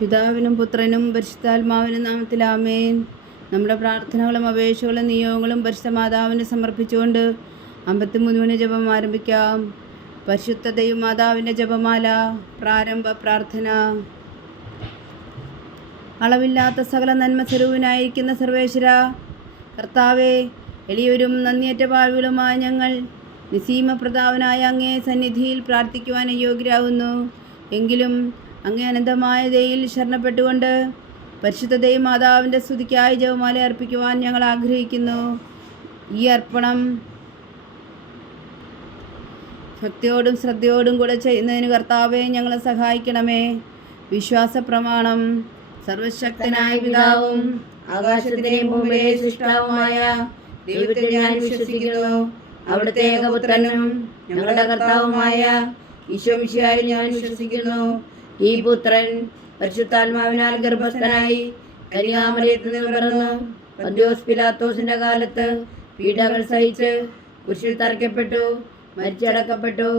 പിതാവിനും പുത്രനും പരിശുദ്ധാത്മാവിനും നാമത്തിൽ ആമേൻ. നമ്മുടെ പ്രാർത്ഥനകളും അപേക്ഷകളും നിയോഗങ്ങളും പരിശുദ്ധ മാതാവിന് സമർപ്പിച്ചുകൊണ്ട് 53 ജപം ആരംഭിക്കാം. പരിശുദ്ധ ദൈവമാതാവിൻ്റെ ജപമാല. പ്രാരംഭ പ്രാർത്ഥന. അളവില്ലാത്ത സകല നന്മ സ്വരൂപനായിരിക്കുന്ന സർവേശ്വര കർത്താവെ, എളിയവരും നന്ദിയേറ്റ പാവികളുമായ ഞങ്ങൾ നിസീമ പ്രതാപനായ അങ്ങേ സന്നിധിയിൽ പ്രാർത്ഥിക്കുവാൻ യോഗ്യരാകുന്നു. എങ്കിലും അങ്ങേ അനന്തമായ ദയയിൽ ശരണപ്പെട്ടുകൊണ്ട് പരിശുദ്ധ ദൈവമാതാവിൻ്റെ സ്തുതിക്കായി ജപമാല അർപ്പിക്കുവാൻ ഞങ്ങൾ ആഗ്രഹിക്കുന്നു. ഈ അർപ്പണം ഭക്തിയോടും ശ്രദ്ധയോടും കൂടെ ചെയ്യുന്നതിന് കർത്താവെ ഞങ്ങളെ സഹായിക്കണമേ. വിശ്വാസ പ്രമാണം. സർവശക്തനായ പിതാവും ആകാശത്തിലെയും ഭൂമിയിലെയും സൃഷ്ടാവുമായ ദൈവത്തിൽ ഞാൻ വിശ്വസിക്കുന്നു. അവിടുത്തെ ഏകപുത്രനും ഞങ്ങളുടെ കർത്താവുമായ ഈശോ മിശിഹായിൽ ഞാൻ വിശ്വസിക്കുന്നു. ഈ പുത്രൻ പരിശുദ്ധാത്മാവിനാൽ ഗർഭസ്ഥനായി കന്യാമറിയത്തിൽ നിന്ന് പിറന്നു പന്തിയോസ് പിലാത്തോസിന്റെ കാലത്ത് പീഡകൾ സഹിച്ച് കുരിശിൽ തറയ്ക്കപ്പെട്ടു, മരിച്ചടക്കപ്പെട്ടു,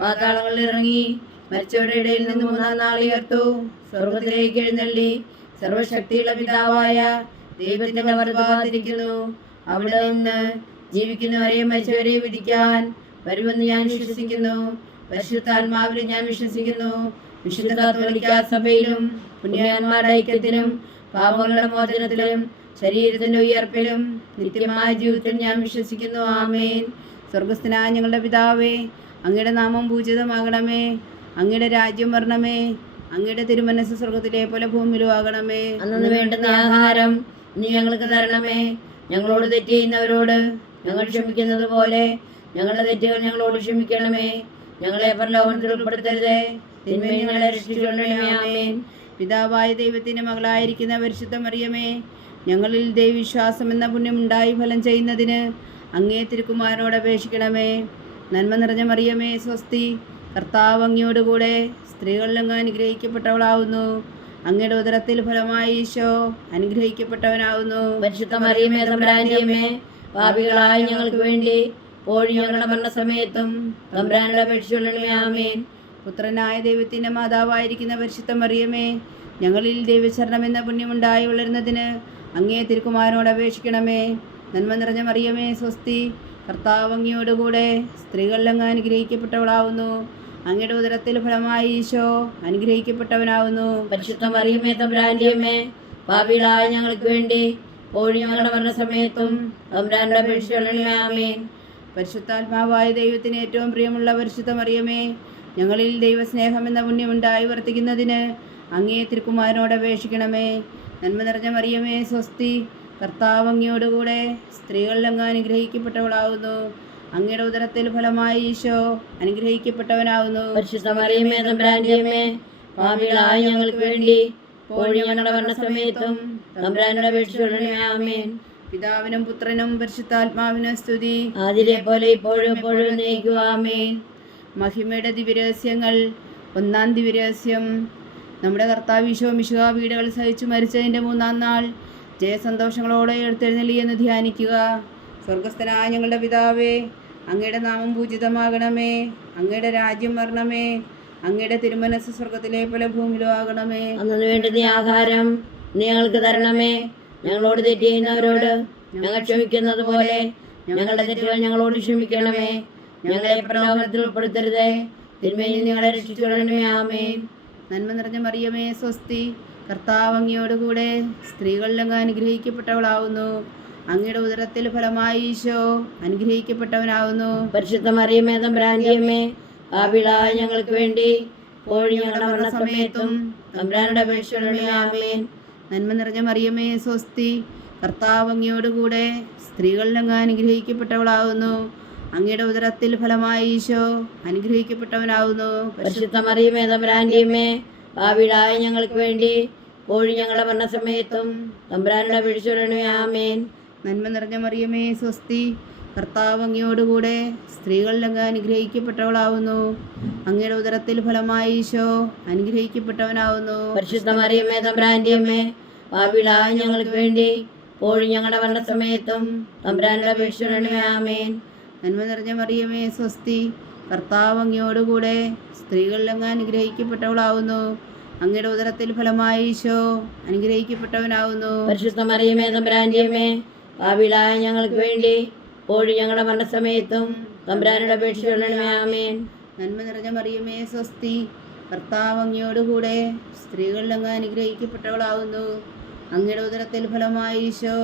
പാതാളങ്ങളിൽ ഇറങ്ങി, മരിച്ചവരുടെ ഇടയിൽ നിന്ന് 3-ാം നാൾ ഉയർത്തു, സ്വർഗത്തിലേക്ക് എഴുന്നള്ളി, സർവശക്തിയുള്ള പിതാവായ ദൈവത്തിന്റെ വലതുഭാഗത്തിരിക്കുന്നു. അവിടെ നിന്ന് ജീവിക്കുന്നവരെയും മരിച്ചവരെയും വിധിക്കാൻ വരുമെന്ന് ഞാൻ വിശ്വസിക്കുന്നു. പരിശുദ്ധാത്മാവിൽ ഞാൻ വിശ്വസിക്കുന്നു. വിശുദ്ധ കത്തോലിക്കാ സഭയിലും പുണ്യവാന്മാരുടെ ഐക്യത്തിലും പാപങ്ങളുടെ മോചനത്തിലും ശരീരത്തിന്റെ ഉയർപ്പിലും നിത്യമായ ജീവിതത്തിൽ ഞാൻ വിശ്വസിക്കുന്നു. ആമേൻ. സ്വർഗസ്ഥനായ ഞങ്ങളുടെ പിതാവേ, അങ്ങയുടെ നാമം പൂജിതമാകണമേ. അങ്ങയുടെ രാജ്യം വരണമേ. അങ്ങയുടെ തിരുമനസ്സ് സ്വർഗത്തിലെ പോലെ ഭൂമിയിലും ആകണമേ. അന്നു വേണ്ടുന്ന ആഹാരം നീ ഞങ്ങൾക്ക് തരണമേ. ഞങ്ങളോട് തെറ്റ് ചെയ്യുന്നവരോട് ഞങ്ങൾ ക്ഷമിക്കുന്നത് പോലെ ഞങ്ങളുടെ തെറ്റുകൾ ഞങ്ങളോട് ക്ഷമിക്കണമേ. ഞങ്ങളെ പ്രലോഭനത്തിൽ ഉൾപ്പെടുത്തരുതേ, തിന്മയിൽ ഞങ്ങളെ രക്ഷിക്കണമേ. ആമേൻ. പിതാവായ ദൈവത്തിൻ്റെ മകളായിരിക്കുന്ന പരിശുദ്ധ മറിയമേ, ഞങ്ങളിൽ ദൈവവിശ്വാസം എന്ന പുണ്യമുണ്ടായി ഫലം ചെയ്യുന്നതിന് അങ്ങേ തിരുക്കുമാരനോട് അപേക്ഷിക്കണമേ. നന്മ നിറഞ്ഞ മറിയമേ, സ്വസ്തി. കർത്താവ് അങ്ങയോടുകൂടെ സ്ത്രീകളിൽ അങ്ങ് അനുഗ്രഹിക്കപ്പെട്ടവളാവുന്നു. അങ്ങയുടെ ഉദരത്തിൽ ഫലമായി ഈശോ അനുഗ്രഹിക്കപ്പെട്ടവനാവുന്നു. പരിശുദ്ധ മറിയമേ, തമ്പുരാന്റെ അമ്മേ, പാപികളായ ഞങ്ങൾക്ക് വേണ്ടി ഇപ്പോഴും ഞങ്ങളുടെ മരണസമയത്തും തമ്പുരാനോട് അപേക്ഷിച്ചുകൊള്ളണമേ. ആമേൻ. പുത്രനായ ദൈവത്തിൻ്റെ മാതാവായിരിക്കുന്ന പരിശുദ്ധ മറിയമേ, ഞങ്ങളിൽ ദൈവശരണം എന്ന പുണ്യമുണ്ടായി വളരുന്നതിന് അങ്ങേ തിരുക്കുമാരനോട് അപേക്ഷിക്കണമേ. നന്മ നിറഞ്ഞ മറിയമേ, സ്വസ്തി. കർത്താവ് അങ്ങയോടുകൂടെ സ്ത്രീകളിൽ അങ്ങ് അനുഗ്രഹിക്കപ്പെട്ടവളാവുന്നു. അങ്ങയുടെ ഉദരത്തിൽ ഫലമായി ഈശോ അനുഗ്രഹിക്കപ്പെട്ടവനാവുന്നു. പരിശുദ്ധ മറിയമേ, തമ്പുരാന്റെ അമ്മേ, പാപികളായ ഞങ്ങൾക്ക് വേണ്ടി ഇപ്പോഴും ഞങ്ങളുടെ മരണസമയത്തും തമ്പുരാനോട് അപേക്ഷിച്ചുകൊള്ളണമേ. ആമേൻ. പരിശുദ്ധാത്മാവായ ദൈവത്തിന് ഏറ്റവും പ്രിയമുള്ള പരിശുദ്ധ മറിയമേ, ഞങ്ങളിൽ ദൈവസ്നേഹം എന്ന പുണ്യമുണ്ടായി വർത്തിക്കുന്നതിന് അങ്ങേ തിരുക്കുമാരനോട് അപേക്ഷിക്കണമേ. നന്മ നിറഞ്ഞ മറിയമേ, സ്വസ്തി. കർത്താവ് അങ്ങയോടുകൂടെ സ്ത്രീകളിൽ അങ്ങ് അനുഗ്രഹിക്കപ്പെട്ടവളാവുന്നു. അങ്ങയുടെ ഉദരത്തിൽ ഫലമായി ഈശോ അനുഗ്രഹിക്കപ്പെട്ടവനാവുന്നു. പരിശുദ്ധ മറിയമേ, തമ്പുരാന്റെ അമ്മേ, പാപികളായ ഞങ്ങൾക്ക് വേണ്ടി ഇപ്പോഴും ഞങ്ങളുടെ മരണസമയത്തും തമ്പുരാനോട് അപേക്ഷിച്ചുകൊള്ളണമേ. ആമേൻ. പിതാവിനും പുത്രനും പരിശുദ്ധാത്മാവിനും സ്തുതി, ആദിയിലെ പോലെ ഇപ്പോഴും എപ്പോഴും എന്നേക്കും. ആമേൻ. മഹിമയുടെ ദിവ്യരഹസ്യങ്ങൾ. 1-ാം ദിവ്യരഹസ്യം. നമ്മുടെ കർത്താവ് ഈശോ മിശിഹാ പീഡകൾ സഹിച്ചു മരിച്ചതിൻ്റെ 3-ാം നാൾ ജയസന്തോഷങ്ങളോടെ എടുത്തെഴുന്നള്ളി എന്ന് ധ്യാനിക്കുക. സ്വർഗസ്ഥനായ ഞങ്ങളുടെ പിതാവേ, അങ്ങയുടെ നാമം പൂജിതമാകണമേ. അങ്ങയുടെ രാജ്യം വരണമേ. അങ്ങയുടെ തിരുമനസ്സ് സ്വർഗത്തിലെ പോലെ ഭൂമിയിലും ആകണമേ. അന്നു വേണ്ടുന്ന ആഹാരം നീ ഞങ്ങൾക്ക് തരണമേ. ഞങ്ങളോട് തെറ്റ് ചെയ്യുന്നവരോട് ഞങ്ങൾ ക്ഷമിക്കുന്നത് പോലെ ഞങ്ങളുടെ തെറ്റുകൾ ഞങ്ങളോട് ക്ഷമിക്കണമേ. ഞങ്ങളെ പ്രലോഭനത്തിൽ ഉൾപ്പെടുത്തരുതേ, തിന്മയിൽ ഞങ്ങളെ രക്ഷിച്ചുകൊള്ളണമേ. ആമേൻ. നന്മ നിറഞ്ഞ മറിയമേ, സ്വസ്തി. കർത്താവ് അങ്ങയോടുകൂടെ സ്ത്രീകളിൽ അങ്ങ് അനുഗ്രഹിക്കപ്പെട്ടവളാവുന്നു. അങ്ങയുടെ ഉദരത്തിൽ ഫലമായി ഈശോ അനുഗ്രഹിക്കപ്പെട്ടവനാവുന്നു. പരിശുദ്ധ മറിയമേ, തമ്പുരാന്റെ അമ്മേ, പാപികളായ ഞങ്ങൾക്ക് വേണ്ടി ഇപ്പോഴും ഞങ്ങളുടെ മരണസമയത്തും തമ്പുരാനോട് അപേക്ഷിച്ചുകൊള്ളണമേ. ആമേൻ. നന്മ നിറഞ്ഞ മറിയമേ, സ്വസ്തി. കർത്താവ് അങ്ങയോടുകൂടെ സ്ത്രീകളിൽ അങ്ങ് അനുഗ്രഹിക്കപ്പെട്ടവളാവുന്നു. അങ്ങയുടെ ഉദരത്തിൽ ഫലമായി ഈശോ അനുഗ്രഹിക്കപ്പെട്ടവനാവുന്നു. പരിശുദ്ധ മറിയമേ, തമ്പുരാന്റെ അമ്മേ, പാപികളായ ഞങ്ങൾക്ക് വേണ്ടി ഇപ്പോഴും ഞങ്ങളുടെ മരണസമയത്തും തമ്പുരാനോട് അപേക്ഷിച്ചുകൊള്ളണമേ. ആമേൻ. നന്മ നിറഞ്ഞ മറിയമേ, സ്വസ്തി. കർത്താവ് അങ്ങയോടുകൂടെ സ്ത്രീകളിൽ അങ്ങ് അനുഗ്രഹിക്കപ്പെട്ടവളാവുന്നു. അങ്ങയുടെ ഉദരത്തിൽ ഫലമായി ഈശോ അനുഗ്രഹിക്കപ്പെട്ടവനാവുന്നു. പരിശുദ്ധ മറിയമേ, തമ്പുരാന്റെ അമ്മേ, പാപികളായ ഞങ്ങൾക്ക് വേണ്ടി ഇപ്പോഴും ഞങ്ങളുടെ മരണസമയത്തും തമ്പുരാനോട് അപേക്ഷിച്ചുകൊള്ളണമേ. ആമേൻ. നന്മ നിറഞ്ഞ മറിയമേ, സ്വസ്തി. കർത്താവ് അങ്ങയോടുകൂടെ സ്ത്രീകളിൽ അങ്ങ് അനുഗ്രഹിക്കപ്പെട്ടവളാവുന്നു. അങ്ങയുടെ ഉദരത്തിൽ ഫലമായി ഈശോ അനുഗ്രഹിക്കപ്പെട്ടവനാവുന്നു. പരിശുദ്ധ മറിയമേ തമ്പുരാന്റെ അമ്മേ, പാപികളായ ഞങ്ങൾക്ക് വേണ്ടി ഇപ്പോഴും ഞങ്ങളുടെ മരണസമയത്തും തമ്പുരാനോട് അപേക്ഷിക്കണമേ. ആമേൻ. നന്മ നിറഞ്ഞ മറിയമേ സ്വസ്തി, കർത്താവ് അങ്ങയോടുകൂടെ സ്ത്രീകളിൽ അങ്ങ് അനുഗ്രഹിക്കപ്പെട്ടവളാവുന്നു. അങ്ങയുടെ ഉദരത്തിൽ ഫലമായി ഈശോ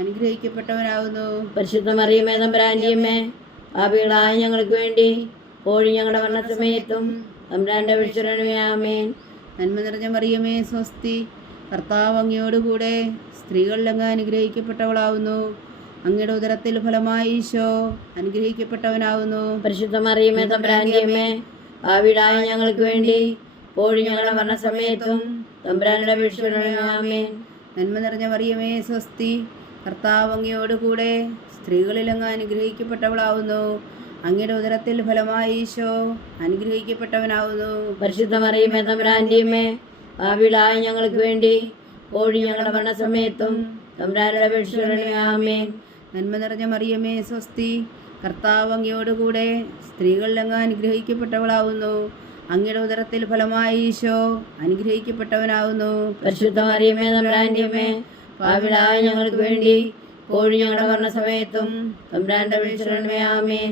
അനുഗ്രഹിക്കപ്പെട്ടവനാവുന്നു. പരിശുദ്ധ മറിയമേ തമ്പുരാന്റെ അമ്മേ, പാപികളായ ഞങ്ങൾക്ക് വേണ്ടി ഇപ്പോഴും ഞങ്ങളുടെ മരണസമയത്തും തമ്പുരാന്റെ അപേക്ഷിക്കണമേ. ആമേൻ. നന്മ നിറഞ്ഞ മറിയമേ സ്വസ്തി, കർത്താവ് അങ്ങയോടുകൂടെ സ്ത്രീകളിൽ അങ്ങ് അനുഗ്രഹിക്കപ്പെട്ടവളാവുന്നു. അങ്ങയുടെ ഉദരത്തിൽ ഫലമായി ഈശോ അനുഗ്രഹിക്കപ്പെട്ടവനാവുന്നു. പരിശുദ്ധ മറിയമേ തമ്പുരാന്റെ അമ്മേ, പാപികളായ ഞങ്ങൾക്ക് വേണ്ടി ഇപ്പോഴും ഞങ്ങളുടെ മരണസമയത്തും തമ്പുരാനോട് അപേക്ഷിക്കണമേ. ആമേൻ. നന്മ നിറഞ്ഞ മറിയമേ സ്വസ്തി, കർത്താവ് അങ്ങയോടുകൂടെ സ്ത്രീകളിൽ അങ്ങ് അനുഗ്രഹിക്കപ്പെട്ടവളാവുന്നു. അങ്ങയുടെ ഉദരത്തിൽ ഫലമായി ഈശോ അനുഗ്രഹിക്കപ്പെട്ടവനാവുന്നു. പരിശുദ്ധ മറിയമേ തമ്പുരാന്റെ അമ്മേ, പാപികളായ ഞങ്ങൾക്ക് വേണ്ടി ഇപ്പോഴും ഞങ്ങളുടെ മരണസമയത്തും തമ്പുരാനോട് അപേക്ഷിക്കണമേ. ആമേൻ. നന്മ നിറഞ്ഞ മറിയമേ സ്വസ്തി, കർത്താവ് അങ്ങയോടുകൂടെ സ്ത്രീകളിൽ അങ്ങ് അനുഗ്രഹിക്കപ്പെട്ടവളാവുന്നു. അങ്ങയുടെ ഉദരത്തിൽ ഫലമായി ഈശോ അനുഗ്രഹിക്കപ്പെട്ടവനാവുന്നു. പരിശുദ്ധ മറിയമേ തമ്പുരാന്റെ അമ്മേ, പാപികളായ ഞങ്ങൾക്ക് വേണ്ടി ഇപ്പോഴും ഞങ്ങളുടെ മരണസമയത്തും തമ്പുരാന്റെ അപേക്ഷിക്കണമേ. ആമേൻ.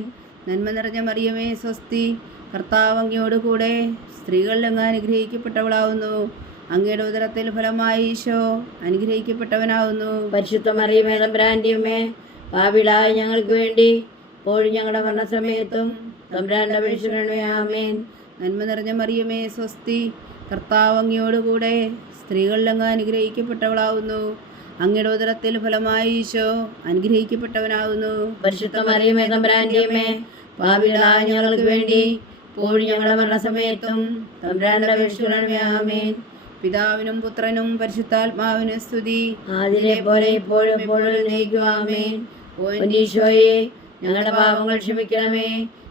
നന്മ നിറഞ്ഞ മറിയമേ സ്വസ്തി, കർത്താവ് അങ്ങയോടുകൂടെ സ്ത്രീകളിൽ അങ്ങ് അനുഗ്രഹിക്കപ്പെട്ടവളാവുന്നു. അങ്ങയുടെ ഉദരത്തിൽ ഫലമായി ഈശോ അനുഗ്രഹിക്കപ്പെട്ടവനാവുന്നു. പരിശുദ്ധ മറിയമേ തമ്പുരാന്റെ അമ്മേ, പാപികളായ ഞങ്ങൾക്ക് വേണ്ടി ഇപ്പോഴും ഞങ്ങളുടെ മരണസമയത്തും തമ്പുരാന്റെ അപേക്ഷിക്കണമേ. ആമേൻ. നന്മ നിറഞ്ഞ മറിയമേ സ്വസ്തി, കർത്താവ് അങ്ങയോടുകൂടെ സ്ത്രീകളിൽ അങ്ങ് അനുഗ്രഹിക്കപ്പെട്ടവളാവുന്നു. അങ്ങയുടെ ഉദരത്തിൽ ഫലമായി ഈശോ അനുഗ്രഹിക്കപ്പെട്ടവനാവുന്നു. പരിശുദ്ധ മറിയമേ തമ്പുരാന്റെ അമ്മേ, പാപികളായ ഞങ്ങൾക്ക് വേണ്ടി ഇപ്പോഴും ഞങ്ങളുടെ മരണസമയത്തും തമ്പുരാന്റെ അപേക്ഷിക്കണമേ. ആമേൻ. പിതാവിനും പുത്രനും പരിശുദ്ധാത്മാവിനും സ്തുതി, ആദിലെ പോലെ ഇപ്പോഴും എപ്പോഴും എന്നേക്കും. ആമേൻ. ഓ ഈശോയെ, ഞങ്ങളുടെ പാപങ്ങൾ ക്ഷമിക്കണമേ,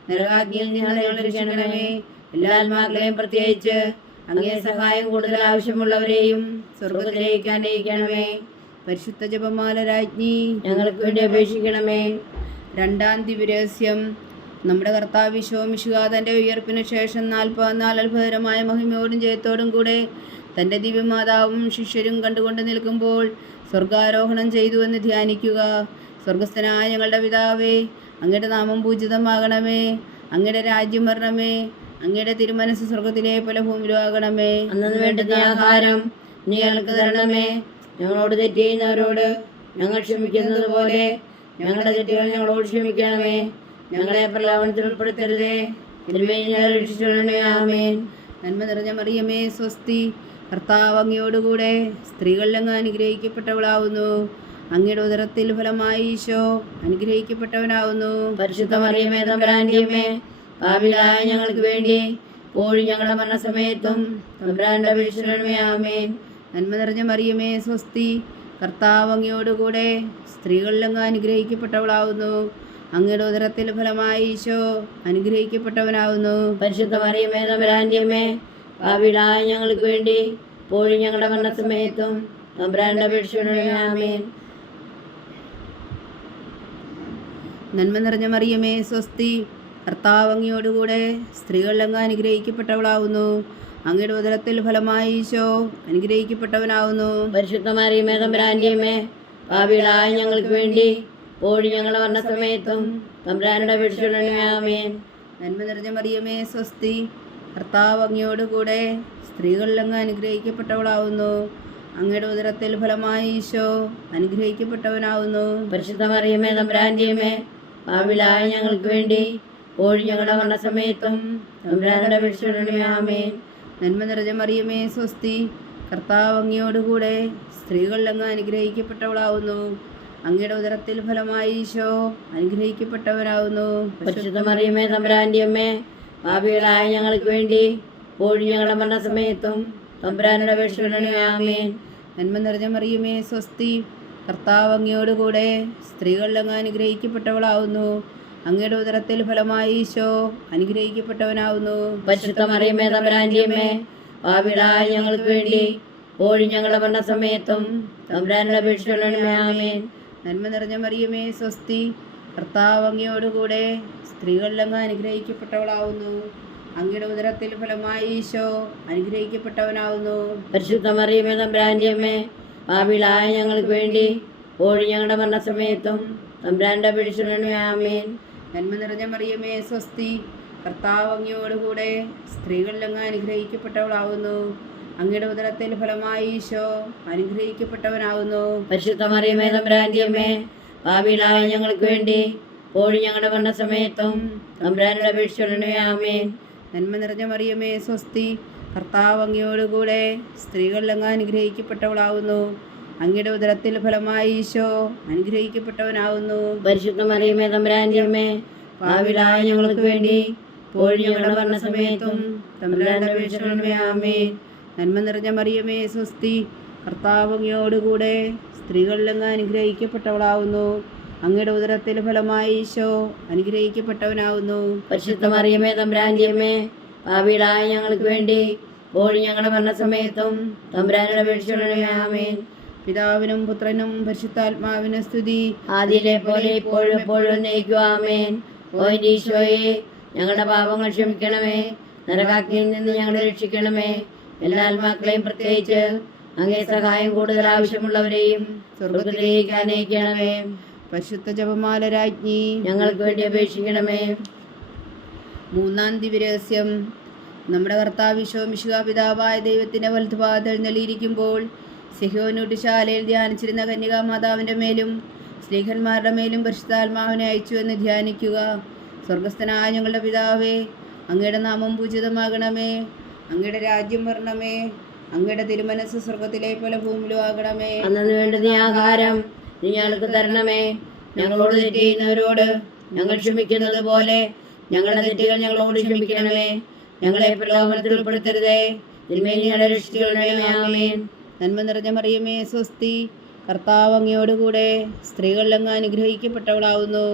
നരകാഗ്നിയിൽ ഞങ്ങളെ രക്ഷിക്കണമേ. എല്ലാ ആത്മാക്കളെയും പ്രത്യേകിച്ച് അങ്ങേ സഹായം കൂടുതൽ ആവശ്യമുള്ളവരെയും സ്വർഗ്ഗത്തിലേക്ക് അനയിക്കണമേ. പരിശുദ്ധ ജപമാല രാജ്ഞി ഞങ്ങൾക്ക് വേണ്ടി അപേക്ഷിക്കണമേ. രണ്ടാം ദിവ്യരഹസ്യം. നമ്മുടെ കർത്താവ് ഈശോ മിശിഹാ തൻ്റെ ഉയർപ്പിന് ശേഷം 44 അത്ഭുതകരമായ മഹിമയോടും ജയത്തോടും കൂടെ തൻ്റെ ദിവ്യമാതാവും ശിഷ്യരും കണ്ടുകൊണ്ട് നിൽക്കുമ്പോൾ സ്വർഗാരോഹണം ചെയ്തു എന്ന് ധ്യാനിക്കുക. സ്വർഗസ്ഥനായ ഞങ്ങളുടെ പിതാവേ, അങ്ങയുടെ നാമം പൂജിതമാകണമേ. അങ്ങയുടെ രാജ്യം വരണമേ. അങ്ങയുടെ തിരുമനസ് സ്വർഗത്തിലെ പോലെ ഭൂമിയിലും ആകണമേ. അന്നു വേണ്ടുന്ന ആഹാരം നീ ഞങ്ങൾക്ക് തരണമേ. ഞങ്ങളോട് തെറ്റ് ചെയ്യുന്നവരോട് ഞങ്ങൾ ക്ഷമിക്കുന്നത് പോലെ ഞങ്ങളുടെ തെറ്റുകൾ ഞങ്ങളോട് ക്ഷമിക്കണമേ. ഞങ്ങളെ പ്രലോഭനത്തിൽ ഉൾപ്പെടുത്തരുതേ, തിന്മയിൽ ഞങ്ങളെ രക്ഷിച്ചുകൊള്ളണമേ. ആമേൻ. നന്മ നിറഞ്ഞ മറിയമേ സ്വസ്തി, കർത്താവ് അങ്ങയോടുകൂടെ സ്ത്രീകളിൽ അങ്ങ് അനുഗ്രഹിക്കപ്പെട്ടവളാവുന്നു. അങ്ങയുടെ ഉദരത്തിൽ ഫലമായി ഈശോ അനുഗ്രഹിക്കപ്പെട്ടവനാവുന്നു. പരിശുദ്ധ മറിയമേ തമ്പുരാന്റെ അമ്മേ, പാപികളായ ഞങ്ങൾക്ക് വേണ്ടി ഇപ്പോഴും ഞങ്ങളുടെ മരണസമയത്തും തമ്പുരാന്റെ അപേക്ഷിക്കണമേ. ആമേൻ. നന്മ നിറഞ്ഞ മറിയമേ സ്വസ്തി, കർത്താവ് അങ്ങയോടുകൂടെ സ്ത്രീകളിൽ അങ്ങ് അനുഗ്രഹിക്കപ്പെട്ടവളാവുന്നു. അങ്ങയുടെ ഉദരത്തിൽ ഫലമായി ഈശോ അനുഗ്രഹിക്കപ്പെട്ടവനാവുന്നു. പരിശുദ്ധ മറിയമേ തമ്പുരാന്റെ അമ്മേ, പാപികളായ ഞങ്ങൾക്ക് വേണ്ടി ഇപ്പോഴും ഞങ്ങളുടെ മരണസമയത്തും തമ്പുരാന്റെ അപേക്ഷിക്കണമേ. ആമേൻ. നന്മ നിറഞ്ഞ മറിയമേ സ്വസ്തി, കർത്താവ് അങ്ങയോടുകൂടെ സ്ത്രീകളിൽ അങ്ങ് അനുഗ്രഹിക്കപ്പെട്ടവളാവുന്നു. അങ്ങയുടെ ഉദരത്തിൽ ഫലമായി ഈശോ അനുഗ്രഹിക്കപ്പെട്ടവനാവുന്നു. പരിശുദ്ധ മറിയമേ തമ്പുരാന്റെ അമ്മേ, പാപികളായ ഞങ്ങൾക്ക് വേണ്ടി ഇപ്പോഴും ഞങ്ങളുടെ മരണസമയത്തും തമ്പുരാനോട് അപേക്ഷിക്കണമേ. ആമേൻ. നന്മ നിറഞ്ഞ മറിയമേ സ്വസ്തി, കർത്താവ് അങ്ങയോടുകൂടെ സ്ത്രീകളിൽ അങ്ങ് അനുഗ്രഹിക്കപ്പെട്ടവളാവുന്നു. അങ്ങയുടെ ഉദരത്തിൽ ഫലമായി ഈശോ അനുഗ്രഹിക്കപ്പെട്ടവനാവുന്നു. പരിശുദ്ധ മറിയമേ തമ്പുരാന്റെ അമ്മേ, പാപികളായ ഞങ്ങൾക്ക് വേണ്ടി ഇപ്പോഴും ഞങ്ങളുടെ മരണസമയത്തും തമ്പുരാനോട് അപേക്ഷിക്കണമേ. ആമേൻ. നന്മ നിറഞ്ഞ മറിയമേ സ്വസ്തി, കർത്താവ് അങ്ങയോടുകൂടെ സ്ത്രീകളിൽ അങ്ങ് അനുഗ്രഹിക്കപ്പെട്ടവളാവുന്നു. അങ്ങയുടെ ഉദരത്തിൽ ഫലമായി ഈശോ അനുഗ്രഹിക്കപ്പെട്ടവനാവുന്നു. പരിശുദ്ധ മറിയമേ തമ്പുരാന്റെ അമ്മേ, പാപികളായ ഞങ്ങൾക്ക് വേണ്ടി ഇപ്പോഴും ഞങ്ങളുടെ മരണസമയത്തും തമ്പുരാനോട് അപേക്ഷിക്കണമേ. ആമേൻ. നന്മ നിറഞ്ഞ മറിയമേ സ്വസ്തി, കർത്താവ് അങ്ങയോടുകൂടെ സ്ത്രീകളിൽ അങ്ങ് അനുഗ്രഹിക്കപ്പെട്ടവളാവുന്നു. അങ്ങയുടെ ഉദരത്തിൽ ഫലമായി ഈശോ അനുഗ്രഹിക്കപ്പെട്ടവനാവുന്നു. പരിശുദ്ധ മറിയമേ തമ്പുരാന്റെ അമ്മേ, പാപികളായ ഞങ്ങൾക്ക് വേണ്ടി ഇപ്പോഴും ഞങ്ങളുടെ മരണസമയത്തും തമ്പുരാനോട് അപേക്ഷിക്കണമേ. ആമേൻ. നന്മ നിറഞ്ഞ മറിയമേ സ്വസ്തി, കർത്താവ് അങ്ങയോടുകൂടെ സ്ത്രീകളിൽ അങ്ങ് അനുഗ്രഹിക്കപ്പെട്ടവളാവുന്നു. അങ്ങയുടെ ഉദരത്തിൽ ഫലമായി ഈശോ അനുഗ്രഹിക്കപ്പെട്ടവനാവുന്നു. പരിശുദ്ധ മറിയമേ തമ്പുരാന്റെ അമ്മേ, പാപികളായ ഞങ്ങൾക്ക് വേണ്ടി ഇപ്പോഴും ഞങ്ങളുടെ മരണസമയത്തും തമ്പുരാന്റെ അപേക്ഷിക്കണമേ. ആമേൻ. നന്മ നിറഞ്ഞ മറിയമേ സ്വസ്തി, കർത്താവ് അങ്ങയോടുകൂടെ സ്ത്രീകളിൽ അങ്ങ് അനുഗ്രഹിക്കപ്പെട്ടവളാവുന്നു. അങ്ങയുടെ ഉദരത്തിൽ ഫലമായി ഈശോ അനുഗ്രഹിക്കപ്പെട്ടവനാവുന്നു. പരിശുദ്ധ മറിയമേ തമ്പുരാന്റെ അമ്മേ, പാപികളായ ഞങ്ങൾക്ക് വേണ്ടി ഇപ്പോഴും ഞങ്ങളുടെ മരണസമയത്തും തമ്പുരാന്റെ അപേക്ഷിക്കണമേ. ആമേൻ. നന്മ നിറഞ്ഞ മറിയമേ സ്വസ്തി, കർത്താവ് അങ്ങയോടുകൂടെ സ്ത്രീകളിൽ അങ്ങ് അനുഗ്രഹിക്കപ്പെട്ടവളാവുന്നു. അങ്ങയുടെ ഉദരത്തിൽ ഫലമായി ഈശോ അനുഗ്രഹിക്കപ്പെട്ടവനാവുന്നു. പരിശുദ്ധ മറിയമേ തമ്പുരാന്റെ അമ്മേ, പാപികളായ ഞങ്ങൾക്ക് വേണ്ടി ഇപ്പോഴും ഞങ്ങളുടെ മരണസമയത്തും തമ്പുരാന്റെ അപേക്ഷിക്കണമേ. ആമേൻ. നന്മ നിറഞ്ഞ മറിയമേ സ്വസ്തി, കർത്താവ് അങ്ങയോടുകൂടെ സ്ത്രീകളിൽ അങ്ങ് അനുഗ്രഹിക്കപ്പെട്ടവളാവുന്നു. അങ്ങയുടെ ഉദരത്തിൽ ഫലമായി ഈശോ അനുഗ്രഹിക്കപ്പെട്ടവനാവുന്നു. പരിശുദ്ധ മറിയമേ തമ്പുരാന്റെ അമ്മേ, പാപികളായ ഞങ്ങൾക്ക് വേണ്ടി ഇപ്പോഴും ഞങ്ങളുടെ മരണസമയത്തും തമ്പുരാന്റെ അപേക്ഷിക്കണമേ. ആമേൻ. പിതാവിനും പുത്രനും പരിശുദ്ധാത്മാവിനും സ്തുതി, ആദിയിലെ പോലെ ഇപ്പോഴും എപ്പോഴും എന്നേക്കും. ആമേൻ. ഓ എൻ്റെ ഈശോയെ, ഞങ്ങളുടെ പാപങ്ങൾ ക്ഷമിക്കണമേ, നരകാഗ്നിയിൽ നിന്ന് ഞങ്ങളെ രക്ഷിക്കണമേ. എല്ലാ ആത്മാക്കളെയും, പ്രത്യേകിച്ച് അങ്ങേ സഹായം കൂടുതൽ ആവശ്യമുള്ളവരെയും സ്വർഗ്ഗത്തിലേക്ക് അനയിക്കണമേ. പരിശുദ്ധ ജപമാല രാജ്ഞി ഞങ്ങൾക്ക് വേണ്ടി അപേക്ഷിക്കണമേ. മൂന്നാം ദിവ്യരഹസ്യം. നമ്മുടെ കർത്താവ് ഈശോ മിശിഹാ പിതാവായ ദൈവത്തിൻ്റെ വലതുഭാഗത്ത് എഴുന്നള്ളിയിരിക്കുമ്പോൾ സിഹ്യോനൂട്ടുശാലയിൽ ധ്യാനിച്ചിരുന്ന കന്യകാമാതാവിൻ്റെ മേലും സ്ലീഹന്മാരുടെ മേലും പരിശുദ്ധാത്മാവിനെ അയച്ചു എന്ന് ധ്യാനിക്കുക. സ്വർഗസ്ഥനായ ഞങ്ങളുടെ പിതാവേ, അങ്ങയുടെ നാമം പൂജിതമാകണമേ. അങ്ങയുടെ രാജ്യം വരണമേ. അങ്ങയുടെ തിരുമനസ് സ്വർഗത്തിലെ പോലെ ഭൂമിയിലും ആകണമേ. അന്നു വേണ്ടുന്ന ആഹാരം നീ ഞങ്ങൾക്ക് തരണമേ. ഞങ്ങളോട് തെറ്റ് ചെയ്യുന്നവരോട് ഞങ്ങൾ ക്ഷമിക്കുന്നത് പോലെ ഞങ്ങളുടെ തെറ്റുകൾ ഞങ്ങളോട് ക്ഷമിക്കണമേ. ഞങ്ങളെ പ്രലോഭനത്തിൽ ഉൾപ്പെടുത്തരുതേ, തിന്മയിൽ ഞങ്ങളെ രക്ഷിക്കണമേ. ആമേൻ. നന്മ നിറഞ്ഞ മറിയമേ സ്വസ്തി, കർത്താവ് അങ്ങയോടുകൂടെ സ്ത്രീകളിൽ അങ്ങ് അനുഗ്രഹിക്കപ്പെട്ടവളാവുന്നു.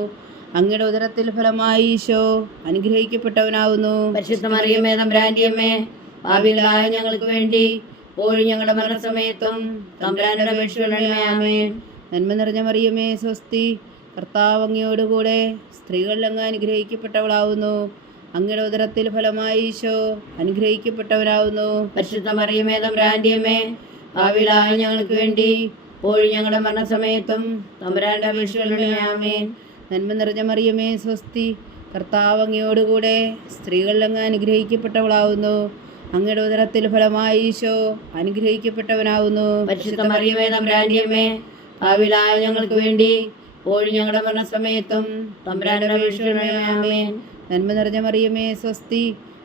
അങ്ങയുടെ ഉദരത്തിൽ ഫലമായി ഈശോ അനുഗ്രഹിക്കപ്പെട്ടവനാവുന്നു. പരിശുദ്ധ മറിയമേ തമ്പുരാന്റെ അമ്മേ, പാപികളായ ഞങ്ങൾക്ക് വേണ്ടി ഇപ്പോഴും ഞങ്ങളുടെ മരണസമയത്തും തമ്പുരാന്റെ അപേക്ഷിക്കണമേ. ആമേൻ. നന്മ നിറഞ്ഞ മറിയമേ സ്വസ്തി, കർത്താവ് അങ്ങയോടുകൂടെ സ്ത്രീകളിൽ അങ്ങ് അനുഗ്രഹിക്കപ്പെട്ടവളാവുന്നു. അങ്ങയുടെ ഉദരത്തിൽ ഫലമായി ഈശോ അനുഗ്രഹിക്കപ്പെട്ടവനാവുന്നു. പരിശുദ്ധ മറിയമേ തമ്പുരാന്റെ അമ്മേ, പാപികളായ ഞങ്ങൾക്ക് വേണ്ടി ഇപ്പോഴും ഞങ്ങളുടെ മരണസമയത്തും തമ്പുരാന്റെ അപേക്ഷിക്കണമേ. ആമേൻ. നന്മ നിറഞ്ഞ മറിയമേ സ്വസ്തി, കർത്താവ് അങ്ങയോടുകൂടെ സ്ത്രീകളിൽ അങ്ങ് അനുഗ്രഹിക്കപ്പെട്ടവളാവുന്നു. അങ്ങയുടെ ഉദരത്തിൽ ഫലമായി ഈശോ അനുഗ്രഹിക്കപ്പെട്ടവനാവുന്നു. പരിശുദ്ധ മറിയമേ തമ്പുരാന്റെ അമ്മേ, പാപികളായ ഞങ്ങൾക്ക് വേണ്ടി ഇപ്പോഴും ഞങ്ങളുടെ മരണസമയത്തും തമ്പുരാന്റെ അപേക്ഷിക്കണമേ. ആമേൻ. നന്മ നിറഞ്ഞ മറിയമേ സ്വസ്തി,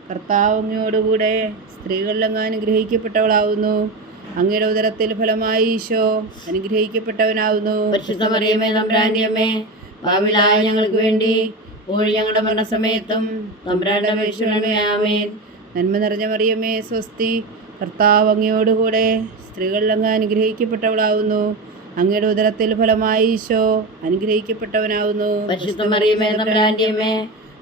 കർത്താവ് അങ്ങയോടുകൂടെ സ്ത്രീകളിൽ അങ്ങ് അനുഗ്രഹിക്കപ്പെട്ടവളാവുന്നു. അങ്ങയുടെ ഉദരത്തിൽ ഫലമായി ഈശോ അനുഗ്രഹിക്കപ്പെട്ടവനാവുന്നു. പരിശുദ്ധ മറിയമേ തമ്പുരാന്റെ അമ്മേ, പാപികളായ ഞങ്ങൾക്ക് വേണ്ടി ഇപ്പോഴും ഞങ്ങളുടെ മരണസമയത്തും തമ്പുരാന്റെ അപേക്ഷിക്കണമേ. ആമേൻ. നന്മ നിറഞ്ഞ മറിയമേ സ്വസ്തി, കർത്താവ് അങ്ങയോടുകൂടെ സ്ത്രീകളിൽ അങ്ങ് അനുഗ്രഹിക്കപ്പെട്ടവളാവുന്നു. അങ്ങയുടെ ഉദരത്തിൽ ഫലമായി ഈശോ അനുഗ്രഹിക്കപ്പെട്ടവനാവുന്നു. പരിശുദ്ധ മറിയമേ തമ്പുരാന്റെ അമ്മേ,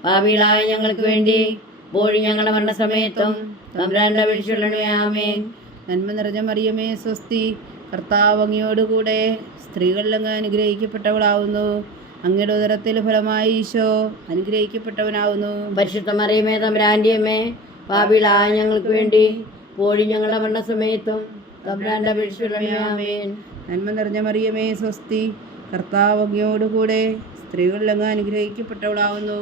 പാപികളായ ഞങ്ങൾക്ക് വേണ്ടി ഇപ്പോഴും ഞങ്ങളുടെ മരണസമയത്തും തമ്പുരാന്റെ അപേക്ഷിക്കണമേ. ആമേൻ. നന്മ നിറഞ്ഞ മറിയമേ സ്വസ്തി, കർത്താവ് അങ്ങയോടുകൂടെ സ്ത്രീകളിൽ അങ്ങ് അനുഗ്രഹിക്കപ്പെട്ടവളാവുന്നു. അങ്ങയുടെ ഉദരത്തിൽ ഫലമായി ഈശോ അനുഗ്രഹിക്കപ്പെട്ടവനാവുന്നു. പരിശുദ്ധ മറിയമേ തമ്പുരാന്റെ അമ്മേ, പാപികളായ ഞങ്ങൾക്ക് വേണ്ടി ഇപ്പോഴും ഞങ്ങളുടെ മരണസമയത്തും തമ്പുരാന്റെ അപേക്ഷിക്കണമേ. ആമേൻ. നന്മ നിറഞ്ഞ മറിയമേ സ്വസ്തി, കർത്താവ് അങ്ങയോടുകൂടെ സ്ത്രീകളിൽ അങ്ങ് അനുഗ്രഹിക്കപ്പെട്ടവളാവുന്നു.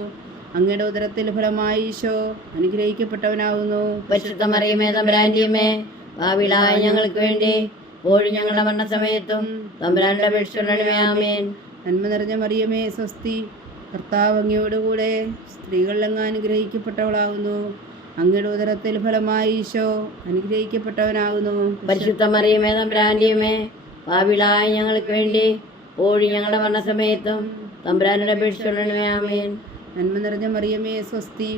അങ്ങയുടെ ഉദരത്തിൽ ഫലമായി ഈശോ അനുഗ്രഹിക്കപ്പെട്ടവനാവുന്നു. പരിശുദ്ധ മറിയമേ തമ്പുരാന്റെ അമ്മേ, പാപികളായ ഞങ്ങൾക്ക് വേണ്ടി ഇപ്പോഴും ഞങ്ങളുടെ മരണസമയത്തും തമ്പുരാന്റെ അപേക്ഷിക്കണമേ. ആമേൻ. നന്മ നിറഞ്ഞ മറിയമേ സ്വസ്തി, കർത്താവ് അങ്ങയോടുകൂടെ സ്ത്രീകളിൽ അങ്ങ് അനുഗ്രഹിക്കപ്പെട്ടവളാവുന്നു. അങ്ങയുടെ ഉദരത്തിൽ ഫലമായി ഈശോ അനുഗ്രഹിക്കപ്പെട്ടവനാകുന്നു. പരിശുദ്ധ മറിയമേ തമ്പുരാന്റെ അമ്മേ, പാപികളായ ഞങ്ങൾക്ക് വേണ്ടി ഇപ്പോഴും ഞങ്ങളുടെ മരണസമയത്തും തമ്പുരാനോട് അപേക്ഷിക്കണമേ. ആമേൻ. നന്മ നിറഞ്ഞ മറിയമേ സ്വസ്തി,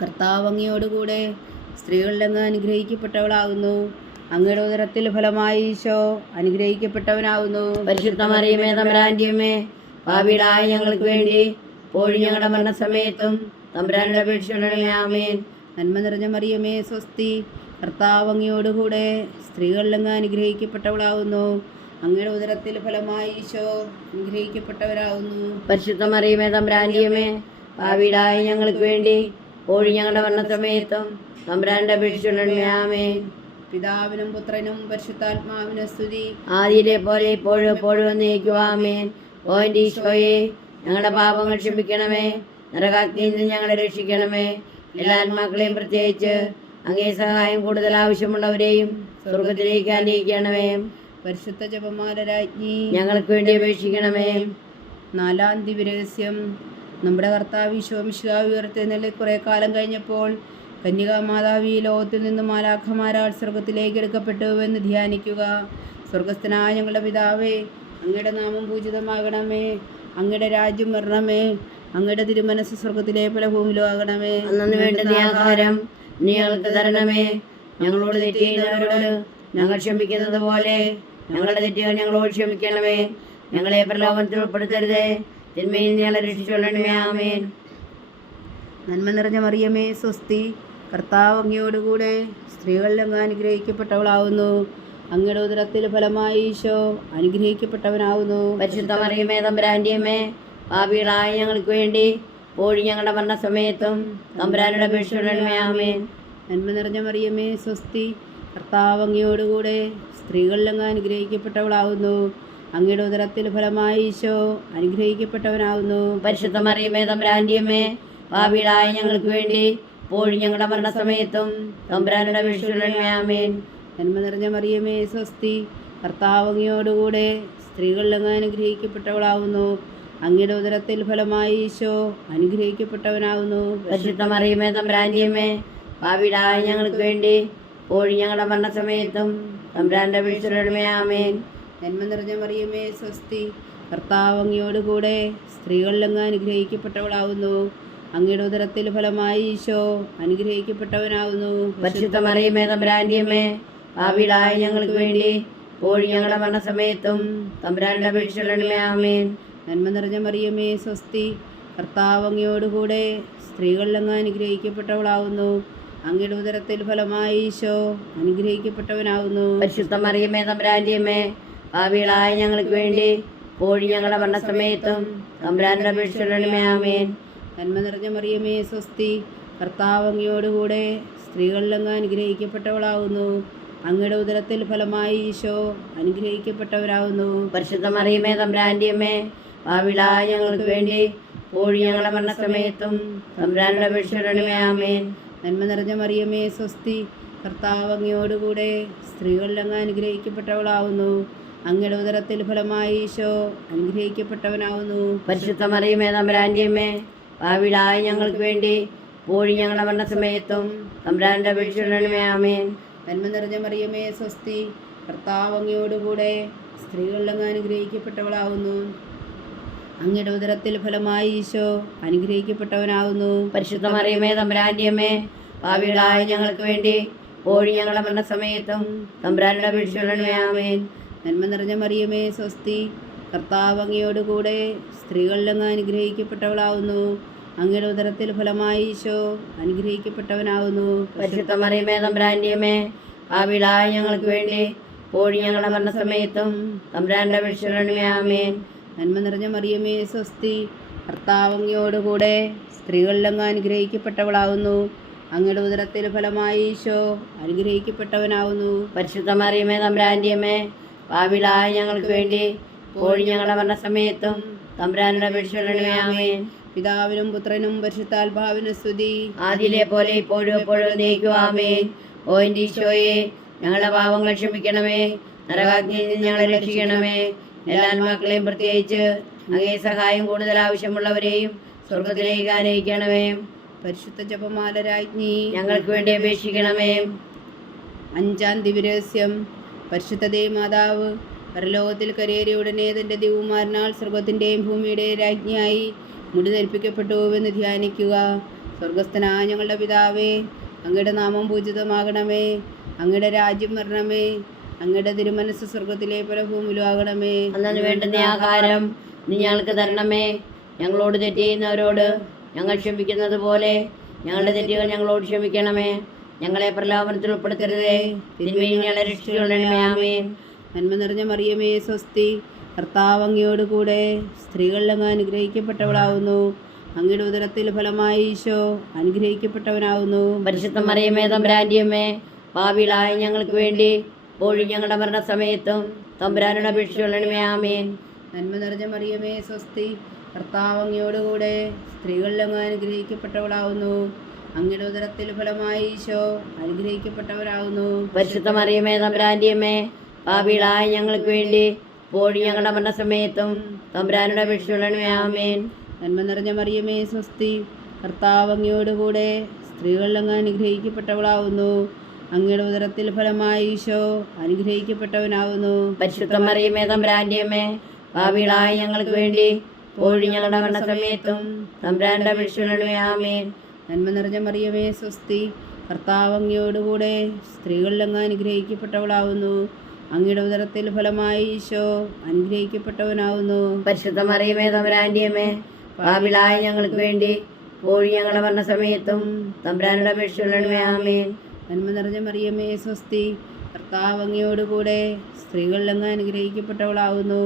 കർത്താവ് അങ്ങയോടുകൂടെ സ്ത്രീകളിൽ അങ്ങ് അനുഗ്രഹിക്കപ്പെട്ടവളാകുന്നു. അങ്ങയുടെ ഉദരത്തിൽ ഫലമായി ഈശോ അനുഗ്രഹിക്കപ്പെട്ടവനാകുന്നു. പരിശുദ്ധ മറിയമേ തമ്പുരാന്റെ അമ്മേ, പാപികളായ ഞങ്ങൾക്ക് വേണ്ടി ഇപ്പോഴും ഞങ്ങളുടെ മരണസമയത്തും തമ്പുരാനോട് അപേക്ഷിക്കണമേ. ആമേൻ. നന്മ നിറഞ്ഞ മറിയമേ സ്വസ്തി, കർത്താവ് അങ്ങയോടുകൂടെ സ്ത്രീകളിൽ അങ്ങ് അനുഗ്രഹിക്കപ്പെട്ടവളാകുന്നു. അങ്ങയുടെ ഉദരത്തിൽ ഫലമായി ഈശോ അനുഗ്രഹിക്കപ്പെട്ടവരാകുന്നു. പരിശുദ്ധ മറിയമേ തമ്പുരാന്റെ അമ്മേ, പാപികളായ ഞങ്ങൾക്ക് വേണ്ടി ഇപ്പോഴും ഞങ്ങളുടെ മരണസമയത്തും തമ്പുരാനോട് അപേക്ഷിച്ചുകൊള്ളണമേ. ആമേൻ. പിതാവിനും പുത്രനും പരിശുദ്ധാത്മാവിനും സ്തുതി. ആദിയിലെ പോലെ ഇപ്പോഴും എപ്പോഴും എന്നേക്കും. ആമേൻ. ഓ എൻ്റെ ഈശോയെ, ഞങ്ങളുടെ പാപങ്ങൾ ക്ഷമിക്കണമേ. നരകാഗ്നിയിൽ നിന്ന് ഞങ്ങളെ രക്ഷിക്കണമേ. എല്ലാ ആത്മാക്കളെയും, പ്രത്യേകിച്ച് അങ്ങേ സഹായം കൂടുതൽ ആവശ്യമുള്ളവരെയും സ്വർഗത്തിലേക്ക് ആനയിക്കണമേ. പരിശുദ്ധ ജപമാല രാജ്ഞി ഞങ്ങൾക്ക് വേണ്ടി അപേക്ഷിക്കണമേ. 4-ാം ദിവ്യരഹസ്യം. നമ്മുടെ കർത്താവ് ഈശോമിശിഹാ ഉയർത്തെഴുന്നള്ളി കുറെ കാലം കഴിഞ്ഞപ്പോൾ കന്യകാമാതാവ് ഈ ലോകത്തിൽ നിന്ന് മാലാഖമാരാൽ സ്വർഗത്തിലേക്ക് എടുക്കപ്പെട്ടുവെന്ന് ധ്യാനിക്കുക. സ്വർഗസ്ഥനായ ഞങ്ങളുടെ പിതാവേ, അങ്ങയുടെ നാമം പൂജിതമാകണമേ. അങ്ങയുടെ രാജ്യം വരണമേ. അങ്ങയുടെ തിരുമനസ് സ്വർഗത്തിലെ പോലെ ഭൂമിയിലും ആകണമേ. അന്നു വേണ്ടുന്ന ആഹാരം നീ ഞങ്ങൾക്ക് തരണമേ. ഞങ്ങളോട് തെറ്റ് ചെയ്യുന്നവരോട് ഞങ്ങൾ ക്ഷമിക്കുന്നത് പോലെ ഞങ്ങളുടെ തെറ്റുകൾ ഞങ്ങളോട് ക്ഷമിക്കണമേ. ഞങ്ങളെ പ്രലോഭനത്തിൽ ഉൾപ്പെടുത്തരുതേ, തിന്മയിൽ ഞങ്ങളെ രക്ഷിച്ചുകൊള്ളണമേ. ആമേൻ. നന്മ നിറഞ്ഞ മറിയമേ, സ്വസ്തി. കർത്താവ് അങ്ങയോടുകൂടെ സ്ത്രീകളിൽ അങ്ങ് അനുഗ്രഹിക്കപ്പെട്ടവളാവുന്നു. അങ്ങയുടെ ഉദരത്തിൽ ഫലമായി ഈശോ അനുഗ്രഹിക്കപ്പെട്ടവനാവുന്നു. പരിശുദ്ധ മറിയമേ, തമ്പുരാന്റെ അമ്മേ, പാപികളായ ഞങ്ങൾക്ക് വേണ്ടി ഇപ്പോഴും ഞങ്ങളുടെ മരണസമയത്തും തമ്പുരാനോട് അപേക്ഷിച്ചുകൊള്ളണമേ. ആമേൻ. നന്മ നിറഞ്ഞ മറിയമേ, സ്വസ്തി. കർത്താവ് അങ്ങയോടുകൂടെ സ്ത്രീകളിൽ അങ്ങ് അനുഗ്രഹിക്കപ്പെട്ടവളാവുന്നു. അങ്ങയുടെ ഉദരത്തിൽ ഫലമായി ഈശോ അനുഗ്രഹിക്കപ്പെട്ടവനാവുന്നു. പരിശുദ്ധ മറിയമേ, തമ്പുരാന്റെ അമ്മേ, പാപികളായ ഞങ്ങൾക്ക് വേണ്ടി ഇപ്പോഴും ഞങ്ങളുടെ മരണസമയത്തും തമ്പുരാനോട് അപേക്ഷിച്ചുകൊള്ളണമേ. ആമേൻ. നന്മ നിറഞ്ഞ മറിയമേ, സ്വസ്തി. കർത്താവ് അങ്ങയോടുകൂടെ സ്ത്രീകളിൽ അങ്ങ് അനുഗ്രഹിക്കപ്പെട്ടവളാവുന്നു. അങ്ങയുടെ ഉദരത്തിൽ ഫലമായി ഈശോ അനുഗ്രഹിക്കപ്പെട്ടവനാവുന്നു. പരിശുദ്ധ മറിയമേ, തമ്പുരാന്റെ അമ്മേ, പാപികളായ ഞങ്ങൾക്ക് വേണ്ടി ഇപ്പോഴും ഞങ്ങളുടെ മരണസമയത്തും തമ്പുരാനോട് അപേക്ഷിച്ചുകൊള്ളണമേ. ആമേൻ. നന്മ നിറഞ്ഞ മറിയമേ, സ്വസ്തി. കർത്താവ് അങ്ങയോടുകൂടെ സ്ത്രീകളിൽ അങ്ങ് അനുഗ്രഹിക്കപ്പെട്ടവളാവുന്നു. അങ്ങയുടെ ഉദരത്തിൽ ഫലമായി ഈശോ അനുഗ്രഹിക്കപ്പെട്ടവനാവുന്നു. പരിശുദ്ധ മറിയമേ, തമ്പുരാന്റെ അമ്മേ, പാപികളായ ഞങ്ങൾക്ക് വേണ്ടി ഇപ്പോഴും ഞങ്ങളുടെ മരണസമയത്തും തമ്പുരാനോട് അപേക്ഷിച്ചുകൊള്ളണമേ. ആമേൻ. നന്മ നിറഞ്ഞ മറിയമേ, സ്വസ്തി. കർത്താവ് അങ്ങയോടുകൂടെ സ്ത്രീകളിൽ അങ്ങ് അനുഗ്രഹിക്കപ്പെട്ടവളാവുന്നു. അങ്ങയുടെ ഉദരത്തിൽ ഫലമായി ഈശോ അനുഗ്രഹിക്കപ്പെട്ടവനാവുന്നു. പരിശുദ്ധ മറിയമേ, തമ്പുരാന്റെ അമ്മേ, പാപികളായ ഞങ്ങൾക്ക് വേണ്ടി ഇപ്പോഴും ഞങ്ങളുടെ മരണസമയത്തും തമ്പുരാനോട് അപേക്ഷിച്ചുകൊള്ളണമേ. ആമേൻ. നന്മ നിറഞ്ഞ മറിയമേ, സ്വസ്തി. കർത്താവ് അങ്ങയോടുകൂടെ സ്ത്രീകളിൽ അങ്ങ് അനുഗ്രഹിക്കപ്പെട്ടവളാവുന്നു. അങ്ങയുടെ ഉദരത്തിൽ ഫലമായി ഈശോ അനുഗ്രഹിക്കപ്പെട്ടവരാവുന്നു. പരിശുദ്ധ മറിയമേ, തമ്പുരാന്റെ അമ്മേ, പാപികളായ ഞങ്ങൾക്ക് വേണ്ടി ഇപ്പോഴും ഞങ്ങളുടെ മരണസമയത്തും തമ്പുരാനോട് അപേക്ഷിച്ചുകൊള്ളണമേ. ആമേൻ. നന്മ നിറഞ്ഞ മറിയമേ, സ്വസ്തി. കർത്താവ് അങ്ങയോടുകൂടെ സ്ത്രീകളിൽ അങ്ങ് അനുഗ്രഹിക്കപ്പെട്ടവളാവുന്നു. അങ്ങയുടെ ഉദരത്തിൽ ഫലമായി ഈശോ അനുഗ്രഹിക്കപ്പെട്ടവനാവുന്നു. പരിശുദ്ധ മറിയമേ, തമ്പുരാന്റെ അമ്മേ, പാപികളായ ഞങ്ങൾക്ക് വേണ്ടി ഇപ്പോഴും ഞങ്ങളുടെ മരണസമയത്തും തമ്പുരാനോട് അപേക്ഷിച്ചുകൊള്ളണമേ. ആമേൻ. നന്മ നിറഞ്ഞ മറിയമേ, സ്വസ്തി. കർത്താവ് അങ്ങയോടുകൂടെ സ്ത്രീകളിൽ അങ്ങ് അനുഗ്രഹിക്കപ്പെട്ടവളാവുന്നു. അങ്ങയുടെ ഉദരത്തിൽ ഫലമായി ഈശോ അനുഗ്രഹിക്കപ്പെട്ടവനാവുന്നു. പരിശുദ്ധ മറിയമേ, തമ്പുരാന്റെ അമ്മേ, പാപികളായ ഞങ്ങൾക്ക് വേണ്ടി ഇപ്പോഴും ഞങ്ങളുടെ മരണസമയത്തും തമ്പുരാനോട് അപേക്ഷിച്ചുകൊള്ളണമേ. ആമേൻ. നന്മ നിറഞ്ഞ മറിയമേ, സ്വസ്തി. കർത്താവ് അങ്ങയോടുകൂടെ സ്ത്രീകളിൽ അങ്ങ് അനുഗ്രഹിക്കപ്പെട്ടവളാവുന്നു. അങ്ങയുടെ ഉദരത്തിൽ ഫലമായി ഈശോ അനുഗ്രഹിക്കപ്പെട്ടവനാവുന്നു. പരിശുദ്ധ മറിയമേ, തമ്പുരാന്റെ അമ്മേ, പാപികളായ ഞങ്ങൾക്ക് വേണ്ടി ഇപ്പോഴും ഞങ്ങളുടെ മരണസമയത്തും തമ്പുരാനോട് അപേക്ഷിച്ചുകൊള്ളണമേ. ആമേൻ. നന്മ നിറഞ്ഞ മറിയമേ, സ്വസ്തി. കർത്താവ് അങ്ങയോടുകൂടെ സ്ത്രീകളിൽ അങ്ങ് അനുഗ്രഹിക്കപ്പെട്ടവളാവുന്നു. അങ്ങയുടെ ഉദരത്തിൽ ഫലമായി ഈശോ അനുഗ്രഹിക്കപ്പെട്ടവനാവുന്നു. പരിശുദ്ധ മറിയമേ, തമ്പുരാന്റെ അമ്മേ, പാപികളായ ഞങ്ങൾക്ക് വേണ്ടി ഇപ്പോഴും ഞങ്ങളുടെ മരണസമയത്തും തമ്പുരാനോട് അപേക്ഷിച്ചുകൊള്ളണമേ. ആമേൻ. പിതാവിനും പുത്രനും പരിശുദ്ധാത്മാവിനും സ്തുതി. ആദിയിലെ പോലെ ഇപ്പോഴും എപ്പോഴും എന്നേക്കും. ആമേൻ. ഓ എൻ്റെ ഈശോയെ, ഞങ്ങളുടെ പാപങ്ങൾ ക്ഷമിക്കണമേ. നരകാഗ്നിയിൽ നിന്ന് ഞങ്ങളെ രക്ഷിക്കണമേ. എല്ലാ ആത്മാക്കളെയും, പ്രത്യേകിച്ച് അങ്ങേ സഹായം കൂടുതൽ ആവശ്യമുള്ളവരെയും സ്വർഗത്തിലേക്ക് ആനയിക്കണമേ. പരിശുദ്ധ ജപമാല രാജ്ഞി ഞങ്ങൾക്ക് വേണ്ടി അപേക്ഷിക്കണമേ. 5-ാം ദിവ്യരഹസ്യം. പരിശുദ്ധ ദേവമാതാവ് പരലോകത്തിൽ കരയേറിയ ഉടനെ തൻ്റെ ദിവ്യകുമാരനാൽ സ്വർഗത്തിൻ്റെയും ഭൂമിയുടെയും രാജ്ഞിയായി മുടി ധരിപ്പിക്കപ്പെട്ടുവെന്ന് ധ്യാനിക്കുക. സ്വർഗസ്ഥനായ ഞങ്ങളുടെ പിതാവേ, അങ്ങയുടെ നാമം പൂജിതമാകണമേ. അങ്ങയുടെ രാജ്യം വരണമേ. അങ്ങയുടെ തിരുമനസ് സ്വർഗത്തിലെ പോലെ ഭൂമിയിലും ആകണമേ. അന്നു വേണ്ടുന്ന ആഹാരം നീ ഞങ്ങൾക്ക് തരണമേ. ഞങ്ങളോട് തെറ്റ് ചെയ്യുന്നവരോട് ഞങ്ങൾ ക്ഷമിക്കുന്നത് പോലെ ഞങ്ങളുടെ തെറ്റുകൾ ഞങ്ങളോട് ക്ഷമിക്കണമേ. ഞങ്ങളെ പ്രലോഭനത്തിൽ ഉൾപ്പെടുത്തരുതേ, തിന്മയിൽ ഞങ്ങളെ രക്ഷിച്ചുകൊള്ളണമേ. ആമേൻ. നന്മ നിറഞ്ഞ മറിയമേ, സ്വസ്തി. കർത്താവ് അങ്ങയോടുകൂടെ സ്ത്രീകളിൽ അങ്ങ് അനുഗ്രഹിക്കപ്പെട്ടവളാവുന്നു. അങ്ങയുടെ ഉദരത്തിൽ ഫലമായി ഈശോ അനുഗ്രഹിക്കപ്പെട്ടവനാവുന്നു. പരിശുദ്ധ മറിയമേ തമ്പുരാന്റെ അമ്മേ, പാപികളായ ഞങ്ങൾക്ക് വേണ്ടി ഇപ്പോഴും ഞങ്ങളുടെ മരണസമയത്തും തമ്പുരാനോട് അപേക്ഷിച്ചുകൊള്ളണമേ. ആമേൻ. നന്മ നിറഞ്ഞ മറിയമേ സ്വസ്തി, കർത്താവ് അങ്ങയോടുകൂടെ സ്ത്രീകളിൽ അങ്ങ് അനുഗ്രഹിക്കപ്പെട്ടവളാവുന്നു. അങ്ങയുടെ ഉദരത്തിൽ ഫലമായി ഈശോ അനുഗ്രഹിക്കപ്പെട്ടവരാകുന്നു. പരിശുദ്ധ മറിയമേ തമ്പുരാന്റെ അമ്മേ, പാപികളായ ഞങ്ങൾക്ക് വേണ്ടി ഇപ്പോഴും ഞങ്ങളുടെ മരണസമയത്തും തമ്പുരാനോട് അപേക്ഷിച്ചുകൊള്ളണമേ. ആമേൻ. നന്മ നിറഞ്ഞ മറിയമേ സ്വസ്തി, കർത്താവ് അങ്ങയോടുകൂടെ സ്ത്രീകളിൽ അങ്ങ് അനുഗ്രഹിക്കപ്പെട്ടവളാവുന്നു. അങ്ങയുടെ ഉദരത്തിൽ ഫലമായി ഈശോ അനുഗ്രഹിക്കപ്പെട്ടവനാവുന്നു. പരിശുദ്ധ മറിയമേ തമ്പുരാന്റെ അമ്മേ, പാപികളായ ഞങ്ങൾക്ക് വേണ്ടി ഇപ്പോഴും ഞങ്ങളുടെ മരണസമയത്തും തമ്പുരാനോട് അപേക്ഷിച്ചുകൊള്ളണമേ. ആമേൻ. നന്മ നിറഞ്ഞ മറിയമേ സ്വസ്തി, കർത്താവ് അങ്ങയോടുകൂടെ സ്ത്രീകളിൽ അങ്ങ് അനുഗ്രഹിക്കപ്പെട്ടവളാവുന്നു. അങ്ങയുടെ ഉദരത്തിൽ ഫലമായി ഈശോ അനുഗ്രഹിക്കപ്പെട്ടവനാവുന്നു. പരിശുദ്ധ മറിയമേ തമ്പുരാന്റെ അമ്മേ, പാപികളായ ഞങ്ങൾക്ക് വേണ്ടി ഇപ്പോഴും ഞങ്ങളുടെ മരണസമയത്തും തമ്പുരാനോട് അപേക്ഷിച്ചുകൊള്ളണമേ. ആമേൻ. നന്മ നിറഞ്ഞ മറിയമേ സ്വസ്തി, കർത്താവ് അങ്ങയോടുകൂടെ സ്ത്രീകളിൽ അങ്ങ് അനുഗ്രഹിക്കപ്പെട്ടവളാവുന്നു.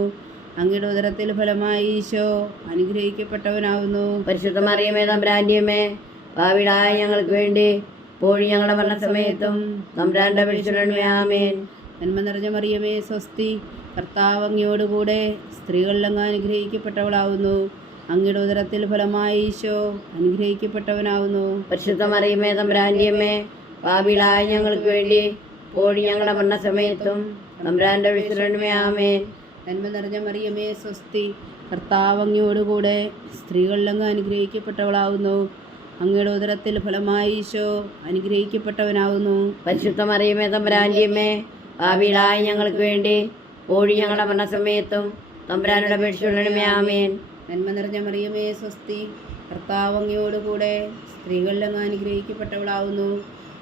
അങ്ങയുടെ ഉദരത്തിൽ ഫലമായി ഈശോ അനുഗ്രഹിക്കപ്പെട്ടവനാവുന്നു. പരിശുദ്ധ മറിയമേ തമ്പുരാന്റെ അമ്മേ, പാപികളായ ഞങ്ങൾക്ക് വേണ്ടി ഇപ്പോഴും ഞങ്ങളുടെ മരണസമയത്തും തമ്പുരാനോട് അപേക്ഷിച്ചുകൊള്ളണമേ. ആമേൻ. നന്മ നിറഞ്ഞ മറിയമേ സ്വസ്തി, കർത്താവ് അങ്ങയോടുകൂടെ സ്ത്രീകളിൽ അങ്ങ് അനുഗ്രഹിക്കപ്പെട്ടവളാവുന്നു. അങ്ങയുടെ ഉദരത്തിൽ ഫലമായി ഈശോ അനുഗ്രഹിക്കപ്പെട്ടവനാവുന്നു. പരിശുദ്ധ മറിയമേ തമ്പുരാന്റെ അമ്മേ, പാപികളായ ഞങ്ങൾക്ക് വേണ്ടി ഇപ്പോഴും ഞങ്ങളുടെ മരണസമയത്തും തമ്പുരാനോട് അപേക്ഷിച്ചുകൊള്ളണമേ. ആമേൻ. നന്മ നിറഞ്ഞ മറിയമേ സ്വസ്തി, കർത്താവ് അങ്ങയോടുകൂടെ സ്ത്രീകളിൽ അങ്ങ് അനുഗ്രഹിക്കപ്പെട്ടവളാവുന്നു. അങ്ങയുടെ ഉദരത്തിൽ ഫലമായി ഈശോ അനുഗ്രഹിക്കപ്പെട്ടവനാവുന്നു. പരിശുദ്ധ മറിയമേ തമ്പുരാന്റെ അമ്മേ, പാപികളായ ഞങ്ങൾക്ക് വേണ്ടി ഇപ്പോഴും ഞങ്ങളുടെ മരണസമയത്തും തമ്പുരാനോട് അപേക്ഷിച്ചുകൊള്ളണമേ. ആമേൻ. നന്മ നിറഞ്ഞ മറിയമേ സ്വസ്തി, കർത്താവ് അങ്ങയോടുകൂടെ സ്ത്രീകളിൽ അങ്ങ് അനുഗ്രഹിക്കപ്പെട്ടവളാവുന്നു.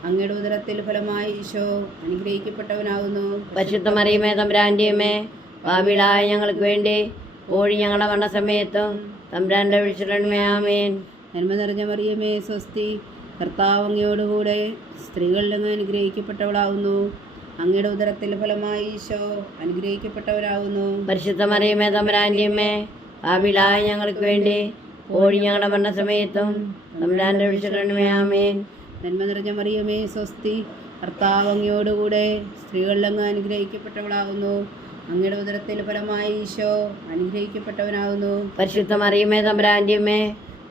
അങ്ങയുടെ ഉദരത്തിൽ ഫലമായി ഈശോ അനുഗ്രഹിക്കപ്പെട്ടവനാവുന്നു. പരിശുദ്ധ മറിയമേ തമ്പുരാന്റെ അമ്മേ, പാപികളായ ഞങ്ങൾക്ക് വേണ്ടി ഇപ്പോഴും ഞങ്ങളുടെ മരണസമയത്തും തമ്പുരാനോട് അപേക്ഷിച്ചുകൊള്ളണമേ. ആമേൻ. നന്മ നിറഞ്ഞ മറിയമേ സ്വസ്തി, കർത്താവ് അങ്ങയോടുകൂടെ സ്ത്രീകളിൽ അങ്ങ് അനുഗ്രഹിക്കപ്പെട്ടവളാവുന്നു. അങ്ങയുടെ ഉദരത്തിൽ ഫലമായി ഈശോ അനുഗ്രഹിക്കപ്പെട്ടവരാകുന്നു. പരിശുദ്ധ മറിയമേ തമ്പുരാന്റെ അമ്മേ, പാപികളായ ഞങ്ങൾക്ക് വേണ്ടി ഇപ്പോഴും ഞങ്ങളുടെ മരണസമയത്തും തമ്പുരാനോട് അപേക്ഷിച്ചുകൊള്ളണമേ. ആമേൻ. നന്മ നിറഞ്ഞ മറിയമേ സ്വസ്തി, കർത്താവ് അങ്ങയോടുകൂടെ സ്ത്രീകളിൽ അങ്ങ് അനുഗ്രഹിക്കപ്പെട്ടവളാകുന്നു. അങ്ങയുടെ ഉദരത്തിൽ ഫലമായി ഈശോ അനുഗ്രഹിക്കപ്പെട്ടവനാകുന്നു. പരിശുദ്ധ മറിയമേ തമ്പുരാന്റെ അമ്മേ,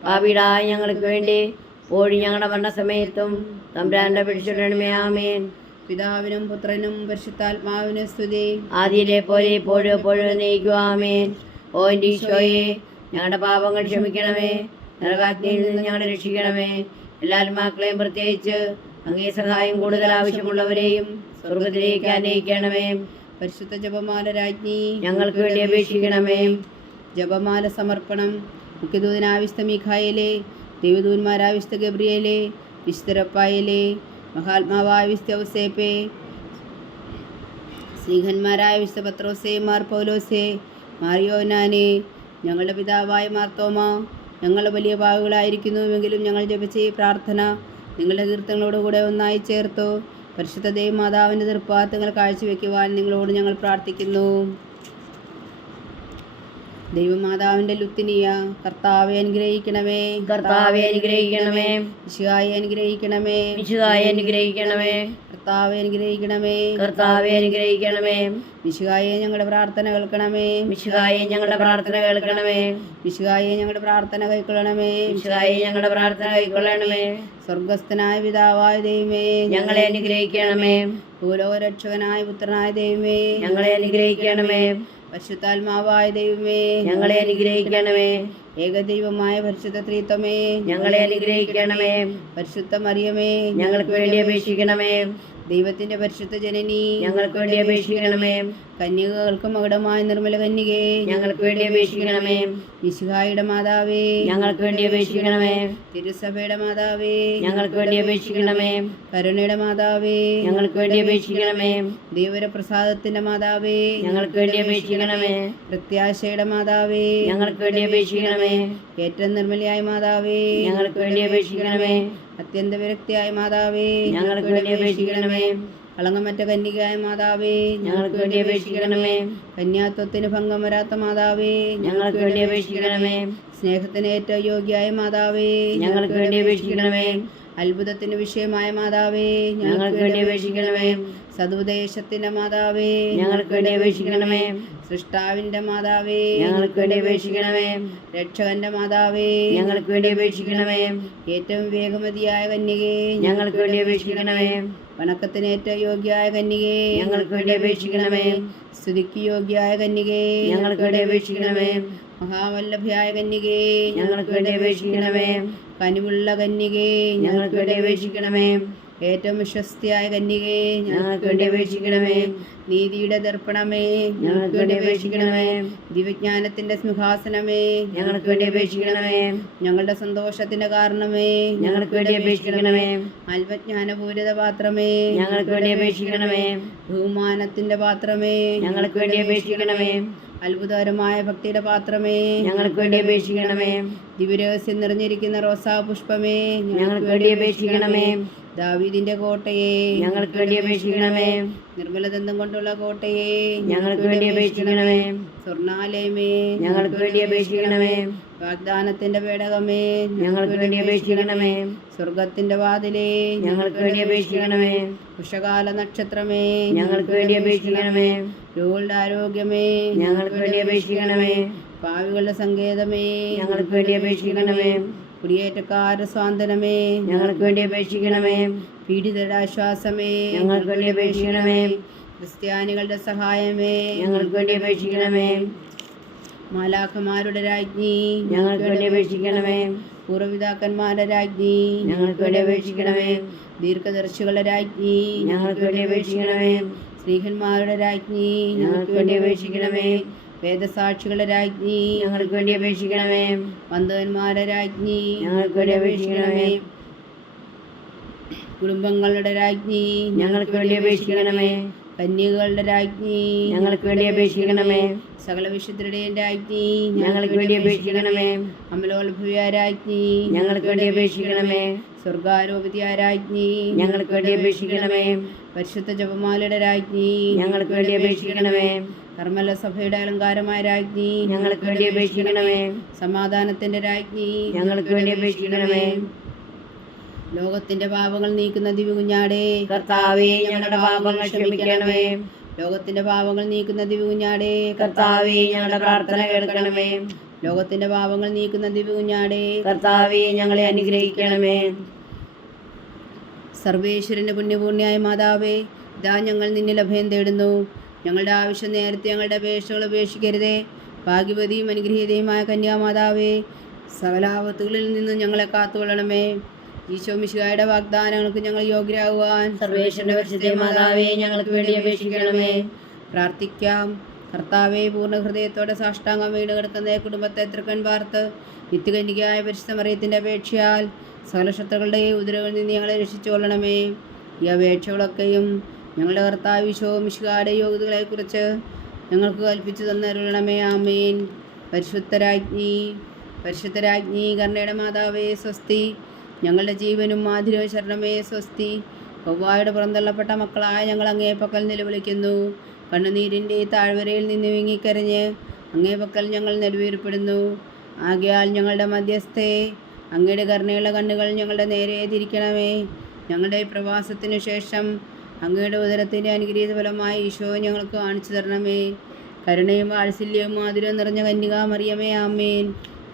പാപികളായ ഞങ്ങൾക്ക് വേണ്ടി ഇപ്പോഴും ഞങ്ങളുടെ മരണസമയത്തും തമ്പുരാനോട് അപേക്ഷിച്ചുകൊള്ളണമേ. ആമേൻ. പിതാവിനും പുത്രനും പരിശുദ്ധാത്മാവിനും സ്തുതി. ആദിയിലെ പോലെ ഇപ്പോഴും എപ്പോഴും എന്നേക്കും. ആമേൻ. ഓ എൻ്റെ ഈശോയെ, ഞങ്ങളുടെ പാപങ്ങൾ ക്ഷമിക്കണമേ, നരകാഗ്നിയിൽ നിന്ന് ഞങ്ങളെ രക്ഷിക്കണമേ. എല്ലാ ആത്മാക്കളെയും പ്രത്യേകിച്ച് അങ്ങേ സഹായം കൂടുതൽ ആവശ്യമുള്ളവരെയും സ്വർഗത്തിലേക്ക് അനയിക്കണമേ. പരിശുദ്ധ ജപമാല രാജ്ഞി ഞങ്ങൾക്ക് വേണ്ടി അപേക്ഷിക്കണമേ. ജപമാല സമർപ്പണം. മുഖ്യദൂതനാവിസ്ത മീഖായേലേ, ദൈവദൂതന്മാരാവിസ്ത ഗബ്രിയേലേ, വിശുദ്ധരപ്പായേലേ, മഹാത്മാവായ വിശുദ്ധ ഔസേപ്പേ, സ്ത്രീഹന്മാരായ വിശുദ്ധ പത്രോസേ, മാർ പൗലോസേ, മാറിയോനാനെ, ഞങ്ങളുടെ പിതാവായ മാർത്തോമ, ഞങ്ങൾ വലിയ പാവകളായിരിക്കുന്നുവെങ്കിലും ഞങ്ങൾ ജപിച്ച ഈ പ്രാർത്ഥന നിങ്ങളുടെ കീർത്തനങ്ങളോടുകൂടെ ഒന്നായി ചേർത്തു. പരിശുദ്ധ ദേവമാതാവിൻ്റെ തൃപ്പാദങ്ങൾ കാഴ്ചവെക്കുവാൻ നിങ്ങളോട് ഞങ്ങൾ പ്രാർത്ഥിക്കുന്നു. ദൈവമാതാവിൻ്റെ ലുത്തിനിയ, കർത്താവെ അനുഗ്രഹിക്കണമേ, കർത്താവെ അനുഗ്രഹിക്കണമേ, മിശിഹായെ അനുഗ്രഹിക്കണമേ, മിശിഹായെ അനുഗ്രഹിക്കണമേ, കർത്താവെ അനുഗ്രഹിക്കണമേ, കർത്താവെ അനുഗ്രഹിക്കണമേ, മിശിഹായെ ഞങ്ങളുടെ പ്രാർത്ഥന കേൾക്കണമേ, മിശിഹായെ ഞങ്ങളുടെ പ്രാർത്ഥന കേൾക്കണമേ, മിശിഹായെ ഞങ്ങളുടെ പ്രാർത്ഥന കൈക്കൊള്ളണമേ, മിശിഹായെ ഞങ്ങളുടെ പ്രാർത്ഥന കൈക്കൊള്ളണമേ. സ്വർഗസ്ഥനായ പിതാവായ ദൈവമേ, ഞങ്ങളെ അനുഗ്രഹിക്കണമേ. ഭൂലോകരക്ഷകനായ പുത്രനായ ദൈവമേ, ഞങ്ങളെ അനുഗ്രഹിക്കണമേ. പരിശുദ്ധാത്മാവായ ദൈവമേ, ഞങ്ങളെ അനുഗ്രഹിക്കണമേ. ഏകദൈവമായ പരിശുദ്ധ ത്രിത്വമേ, ഞങ്ങളെ അനുഗ്രഹിക്കണമേ. പരിശുദ്ധ മറിയമേ, ഞങ്ങൾക്ക് വേണ്ടി അപേക്ഷിക്കണമേ. ദൈവത്തിന്റെ പരിശുദ്ധ ജനനി, ഞങ്ങൾക്ക് വേണ്ടി അപേക്ഷിക്കണമേ. കന്യകകൾക്ക് മകുടമായ നിർമ്മല കന്യകേ, ഞങ്ങൾക്ക് വേണ്ടി അപേക്ഷിക്കണമേ. മിശിഹായുടെ മാതാവേ, ഞങ്ങൾക്ക് വേണ്ടി അപേക്ഷിക്കണമേ. തിരുസഭയുടെ മാതാവേ, ഞങ്ങൾക്ക് വേണ്ടി അപേക്ഷിക്കണമേ. കരുണയുടെ മാതാവേ, ഞങ്ങൾക്ക് വേണ്ടി അപേക്ഷിക്കണമേ. ദൈവപ്രസാദത്തിന്റെ മാതാവേ, ഞങ്ങൾക്ക് വേണ്ടി അപേക്ഷിക്കണമേ. പ്രത്യാശയുടെ മാതാവേ, ഞങ്ങൾക്ക് വേണ്ടി അപേക്ഷിക്കണമേ. ഏറ്റവും നിർമ്മലയായ മാതാവേ, ഞങ്ങൾക്ക് വേണ്ടി അപേക്ഷിക്കണമേ. അത്യന്ത വിരക്തിയായ മാതാവേ, ഞങ്ങൾക്ക് വേണ്ടി അപേക്ഷിക്കണമേ. കളങ്കമറ്റ കന്യകയായ മാതാവേ, ഞങ്ങൾക്ക് വേണ്ടി അപേക്ഷിക്കണമേ. കന്യാത്വത്തിന് ഭംഗം വരാത്ത മാതാവേ, ഞങ്ങൾക്ക് വേണ്ടി അപേക്ഷിക്കണമേ. സ്നേഹത്തിന് ഏറ്റവും യോഗ്യയായ മാതാവേ, ഞങ്ങൾക്ക് വേണ്ടി അപേക്ഷിക്കണമേ. അത്ഭുതത്തിന് വിഷയമായ മാതാവേ, ഞങ്ങൾക്ക് വേണ്ടി അപേക്ഷിക്കണമേ. സതുപദേശത്തിന്റെ മാതാവേ, ഞങ്ങൾക്ക് വേണ്ടി അപേക്ഷിക്കണമേ. സൃഷ്ടാവിന്റെ മാതാവേ, ഞങ്ങൾക്ക് വേണ്ടി അപേക്ഷിക്കണമേ. രക്ഷകന്റെ മാതാവേ, ഞങ്ങൾക്ക് വേണ്ടി അപേക്ഷിക്കണമേ. ഏറ്റവും വേഗമതിയായ കന്യകേ, ഞങ്ങൾക്ക് വേണ്ടി അപേക്ഷിക്കണമേ. വണക്കത്തിന് ഏറ്റവും യോഗ്യയായ കന്യകേ, ഞങ്ങൾക്ക് വേണ്ടി അപേക്ഷിക്കണമേ. സ്തുതിക്ക് യോഗ്യയായ കന്യകേ, ഞങ്ങൾക്ക് വേണ്ടി അപേക്ഷിക്കണമേ. മഹാവല്ലഭയായ കന്യകേ, ഞങ്ങൾക്ക് വേണ്ടി അപേക്ഷിക്കണമേ. കനിവുള്ള കന്യകേ, ഞങ്ങൾക്ക് വേണ്ടി അപേക്ഷിക്കണമേ. ഏറ്റവും വിശ്വസ്തയായ കന്യകേ, ഞങ്ങൾക്ക് വേണ്ടി അപേക്ഷിക്കണമേ. നീതിയുടെ ദർപ്പണമേ, ഞങ്ങൾക്ക് വേണ്ടി അപേക്ഷിക്കണമേ. ദിവ്യജ്ഞാനത്തിന്റെ സിംഹാസനമേ, ഞങ്ങൾക്ക് വേണ്ടി അപേക്ഷിക്കണമേ. ഞങ്ങളുടെ സന്തോഷത്തിന്റെ കാരണമേ, ഞങ്ങൾക്ക് വേണ്ടി അപേക്ഷിക്കണമേ. ആത്മജ്ഞാനപൂരിത പാത്രമേ, ഞങ്ങൾക്ക് വേണ്ടി അപേക്ഷിക്കണമേ. ബഹുമാനത്തിന്റെ പാത്രമേ, ഞങ്ങൾക്ക് വേണ്ടി അപേക്ഷിക്കണമേ. അത്ഭുതകരമായ ഭക്തിയുടെ പാത്രമേ, ഞങ്ങൾക്ക് വേണ്ടി അപേക്ഷിക്കണമേ. ദിവ്യരഹസ്യം നിറഞ്ഞിരിക്കുന്ന റോസാ പുഷ്പമേ, ഞങ്ങൾക്ക് വേണ്ടി അപേക്ഷിക്കണമേ. ദാവീദിന്റെ കോട്ടയെ, ഞങ്ങൾക്ക് വേണ്ടി അപേക്ഷിക്കണമേ. നിർമ്മലദന്തം കൊണ്ടുള്ള കോട്ടയെ, ഞങ്ങൾക്ക് വേണ്ടി അപേക്ഷിക്കണമേ. സ്വർണാലയമേ, ഞങ്ങൾക്ക് വേണ്ടി അപേക്ഷിക്കണമേ. വാഗ്ദാനത്തിന്റെ പേടകമേ, ഞങ്ങൾക്ക് വേണ്ടി അപേക്ഷിക്കണമേ. സ്വർഗത്തിന്റെ വാതിലേ, ഞങ്ങൾക്ക് വേണ്ടി അപേക്ഷിക്കണമേ. ഉഷകാല നക്ഷത്രമേ, ഞങ്ങൾക്ക് വേണ്ടി അപേക്ഷിക്കണമേ. രോഗികളുടെ ആരോഗ്യമേ, ഞങ്ങൾക്ക് വേണ്ടി അപേക്ഷിക്കണമേ. പാവികളുടെ സങ്കേതമേ, ഞങ്ങൾക്ക് വേണ്ടി അപേക്ഷിക്കണമേ. കുടിയേറ്റക്കാരുടെ സ്വാന്തനമേ, ഞങ്ങൾക്ക് വേണ്ടി അപേക്ഷിക്കണമേ. പീഡിതരുടെ ആശ്വാസമേ, ഞങ്ങൾക്ക് വേണ്ടി അപേക്ഷിക്കണമേ. ക്രിസ്ത്യാനികളുടെ സഹായമേ, ഞങ്ങൾക്ക് വേണ്ടി അപേക്ഷിക്കണമേ. മാലാഖമാരുടെ രാജ്ഞി, ഞങ്ങൾക്ക് വേണ്ടി അപേക്ഷിക്കണമേ. പൂർവ്വപിതാക്കന്മാരുടെ രാജ്ഞി, ഞങ്ങൾക്ക് വേണ്ടി അപേക്ഷിക്കണമേ. ദീർഘദർശികളുടെ രാജ്ഞി, ഞങ്ങൾക്ക് വേണ്ടി അപേക്ഷിക്കണമേ. സ്ത്രീഹന്മാരുടെ രാജ്ഞി, ഞങ്ങൾക്ക് വേണ്ടി അപേക്ഷിക്കണമേ. വേദസാക്ഷികളുടെ രാജ്ഞി, ഞങ്ങൾക്ക് വേണ്ടി അപേക്ഷിക്കണമേ. വന്ദകന്മാരുടെ രാജ്ഞി, ഞങ്ങൾക്ക് വേണ്ടി അപേക്ഷിക്കണമേ. കുടുംബങ്ങളുടെ രാജ്ഞി, ഞങ്ങൾക്ക് വേണ്ടി അപേക്ഷിക്കണമേ. കന്യകകളുടെ രാജ്ഞി, ഞങ്ങൾക്ക് വേണ്ടി അപേക്ഷിക്കണമേ. സകല വിശുദ്ധരുടെയും രാജ്ഞി, ഞങ്ങൾക്ക് വേണ്ടി അപേക്ഷിക്കണമേ. അമലോത്ഭവിയായ രാജ്ഞി, ഞങ്ങൾക്ക് വേണ്ടി അപേക്ഷിക്കണമേ. സ്വർഗാരോപതിയായ രാജ്ഞി, ഞങ്ങൾക്ക് വേണ്ടി അപേക്ഷിക്കണമേ. പരിശുദ്ധ ജപമാലയുടെ രാജ്ഞി, ഞങ്ങൾക്ക് വേണ്ടി അപേക്ഷിക്കണമേ. കർമ്മല സഭയുടെ അലങ്കാരമായ രാജ്ഞി, ഞങ്ങൾക്ക് വേണ്ടി അപേക്ഷിക്കണമേ. സമാധാനത്തിന്റെ രാജ്ഞി, ഞങ്ങൾക്ക് വേണ്ടി അപേക്ഷിക്കണമേ. ലോകത്തിന്റെ പാപങ്ങൾ നീക്കുന്ന ദിവ്യകുഞ്ഞാടേ, കർത്താവേ, ഞങ്ങളുടെ പാപങ്ങൾ ക്ഷമിക്കണമേ. ലോകത്തിന്റെ പാപങ്ങൾ നീക്കുന്ന ദിവ്യകുഞ്ഞാടേ, കർത്താവേ, ഞങ്ങളുടെ പ്രാർത്ഥന കേൾക്കണമേ. ലോകത്തിന്റെ പാപങ്ങൾ നീക്കുന്ന ദിവ്യകുഞ്ഞാടേ, കർത്താവേ, ഞങ്ങളെ അനുഗ്രഹിക്കണമേ. സർവേശ്വരന്റെ പുണ്യപൂർണ്യായ മാതാവേ, ഇതാ ഞങ്ങൾ നിന്നിൽ അഭയം തേടുന്നു. ഞങ്ങളുടെ ആവശ്യം നേരത്തെ ഞങ്ങളുടെ അപേക്ഷകൾ ഉപേക്ഷിക്കരുതേ. ഭാഗ്യവതിയും അനുഗ്രഹീതയുമായ കന്യാമാതാവേ, സകലാപത്തുകളിൽ നിന്ന് ഞങ്ങളെ കാത്തുകൊള്ളണമേ. ഈശോ മിശിഹായുടെ വാഗ്ദാനങ്ങൾക്ക് ഞങ്ങൾ യോഗ്യരാകുവാൻ സർവേശ്വരന്റെ പരിശുദ്ധ മാതാവേ, ഞങ്ങൾക്ക് വേണ്ടി അപേക്ഷിക്കണമേ. പ്രാർത്ഥിക്കാം. കർത്താവെ, പൂർണ്ണ ഹൃദയത്തോടെ സാഷ്ടാംഗം വീണ് കിടക്കുന്ന കുടുംബത്തെ തൃക്കൺ പാർത്ത് നിത്യകന്യകയായ പരിശുദ്ധ മറിയത്തിൻ്റെ അപേക്ഷയാൽ സകല ശത്രുക്കളുടെ ഉദരകളിൽ നിന്ന് ഞങ്ങളെ രക്ഷിച്ചുകൊള്ളണമേ. ഈ അപേക്ഷകളൊക്കെയും ഞങ്ങളുടെ കർത്താവ് ഈശോ മിശിഹായുടെ യോഗ്യതകളെക്കുറിച്ച് ഞങ്ങൾക്ക് കൽപ്പിച്ചു തന്നരുളണമേ. ആമേൻ. പരിശുദ്ധരാജ്ഞി കരുണയുടെ മാതാവേ സ്വസ്തി. ഞങ്ങളുടെ ജീവനും മാധുര്യവും ശരണമേ സ്വസ്തി. വവ്വായുടെ പുറന്തള്ളപ്പെട്ട മക്കളായ ഞങ്ങൾ അങ്ങേ പക്കൽ നിലവിളിക്കുന്നു. കണ്ണുനീരിൻ്റെ താഴ്വരയിൽ നിന്ന് വിങ്ങിക്കരഞ്ഞ് അങ്ങേ പക്കൽ ഞങ്ങൾ നെടുവീർപ്പെടുന്നു. ആകയാൽ ഞങ്ങളുടെ മധ്യസ്ഥേ, അങ്ങയുടെ കരുണയുള്ള കണ്ണുകൾ ഞങ്ങളുടെ നേരെ തിരിക്കണമേ. ഞങ്ങളുടെ പ്രവാസത്തിനു ശേഷം അങ്ങയുടെ ഉദരത്തിൻ്റെ അനുഗ്രഹീത ഫലമായി ഈശോ ഞങ്ങൾക്ക് കാണിച്ചു തരണമേ. കരുണയും വാത്സല്യവും മാധുര്യവും നിറഞ്ഞ കന്യകാ മറിയമേ, ആമേൻ.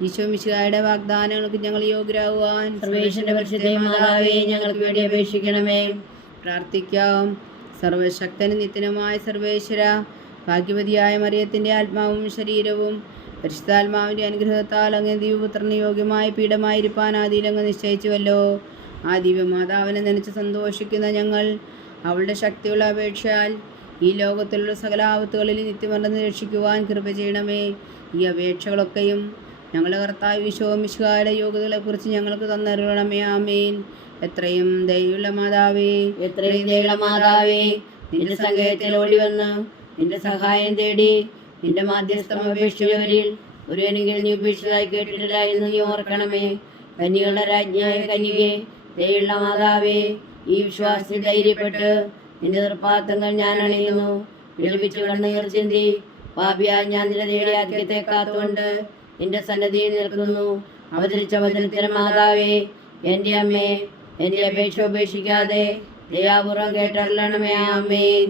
ഈശോ മിശിഹായുടെ വാഗ്ദാനങ്ങൾക്ക് ഞങ്ങൾ യോഗ്യരാകുവാൻ സർവേശ്വരന്റെ പരിശുദ്ധ മാതാവേ, ഞങ്ങൾക്ക് വേണ്ടി അപേക്ഷിക്കണമേ. പ്രാർത്ഥിക്കാം. സർവശക്തനും നിത്യനുമായ സർവേശ്വര, ഭാഗ്യവതിയായ മറിയത്തിൻ്റെ ആത്മാവും ശരീരവും പരിശുദ്ധാത്മാവിൻ്റെ അനുഗ്രഹത്താൽ അങ്ങ് ദിവ്യപുത്രന് യോഗ്യമായ പീഠമായിരിക്കാൻ ആദിയിലങ്ങ് നിശ്ചയിച്ചുവല്ലോ. ആ ദിവ്യമാതാവിനെ നനച്ച് സന്തോഷിക്കുന്ന ഞങ്ങൾ അവളുടെ ശക്തിയുള്ള അപേക്ഷയാൽ ഈ ലോകത്തിലുള്ള സകല ആപത്തുകളിൽ നിത്യമറന്ന് രക്ഷിക്കുവാൻ കൃപ ചെയ്യണമേ. ഈ അപേക്ഷകളൊക്കെയും ഞങ്ങളുടെ കർത്താവ് ഈശോ മിശിഹായുടെ യോഗ്യതകളെക്കുറിച്ച് ഞങ്ങൾക്ക് തന്നരുളണമേ. ആമേൻ. എത്രയും ദയുള്ള മാതാവേ, എത്രയും ദയുള്ള മാതാവേ, നിന്റെ സങ്കേതത്തിൽ ഓടി വന്ന് നിന്റെ സഹായം തേടി നിന്റെ മാധ്യസ്ഥം അപേക്ഷിച്ചവരിൽ ഒരുവനെങ്കിലും നീ ഉപേക്ഷിച്ചതായി കേട്ടിട്ടില്ല എന്ന് നീ ഓർക്കണമേ. കന്യകളുടെ രാജ്ഞിയായ കന്യകേ, ദയുള്ള മാതാവേ, ഈ വിശ്വാസത്തിൽ ധൈര്യപ്പെട്ട് നിന്റെ തൃപ്പാദങ്ങൾ ഞാൻ അണിയുന്നു. വിലപിച്ചു കണ്ണുനീർ ചിന്തി പാപിയായി ഞാൻ നിന്റെ ദേവീയാദ്യത്തെ കാത്തുകൊണ്ട് നിന്റെ സന്നദ്ധിയിൽ നിൽക്കുന്നു. അവതരിച്ച വചനത്തിന് മാതാവേ, എൻ്റെ അമ്മേ, എൻ്റെ അപേക്ഷ ഉപേക്ഷിക്കാതെ ദയാപൂർവം കേട്ടറിയണമേ. ആമേൻ.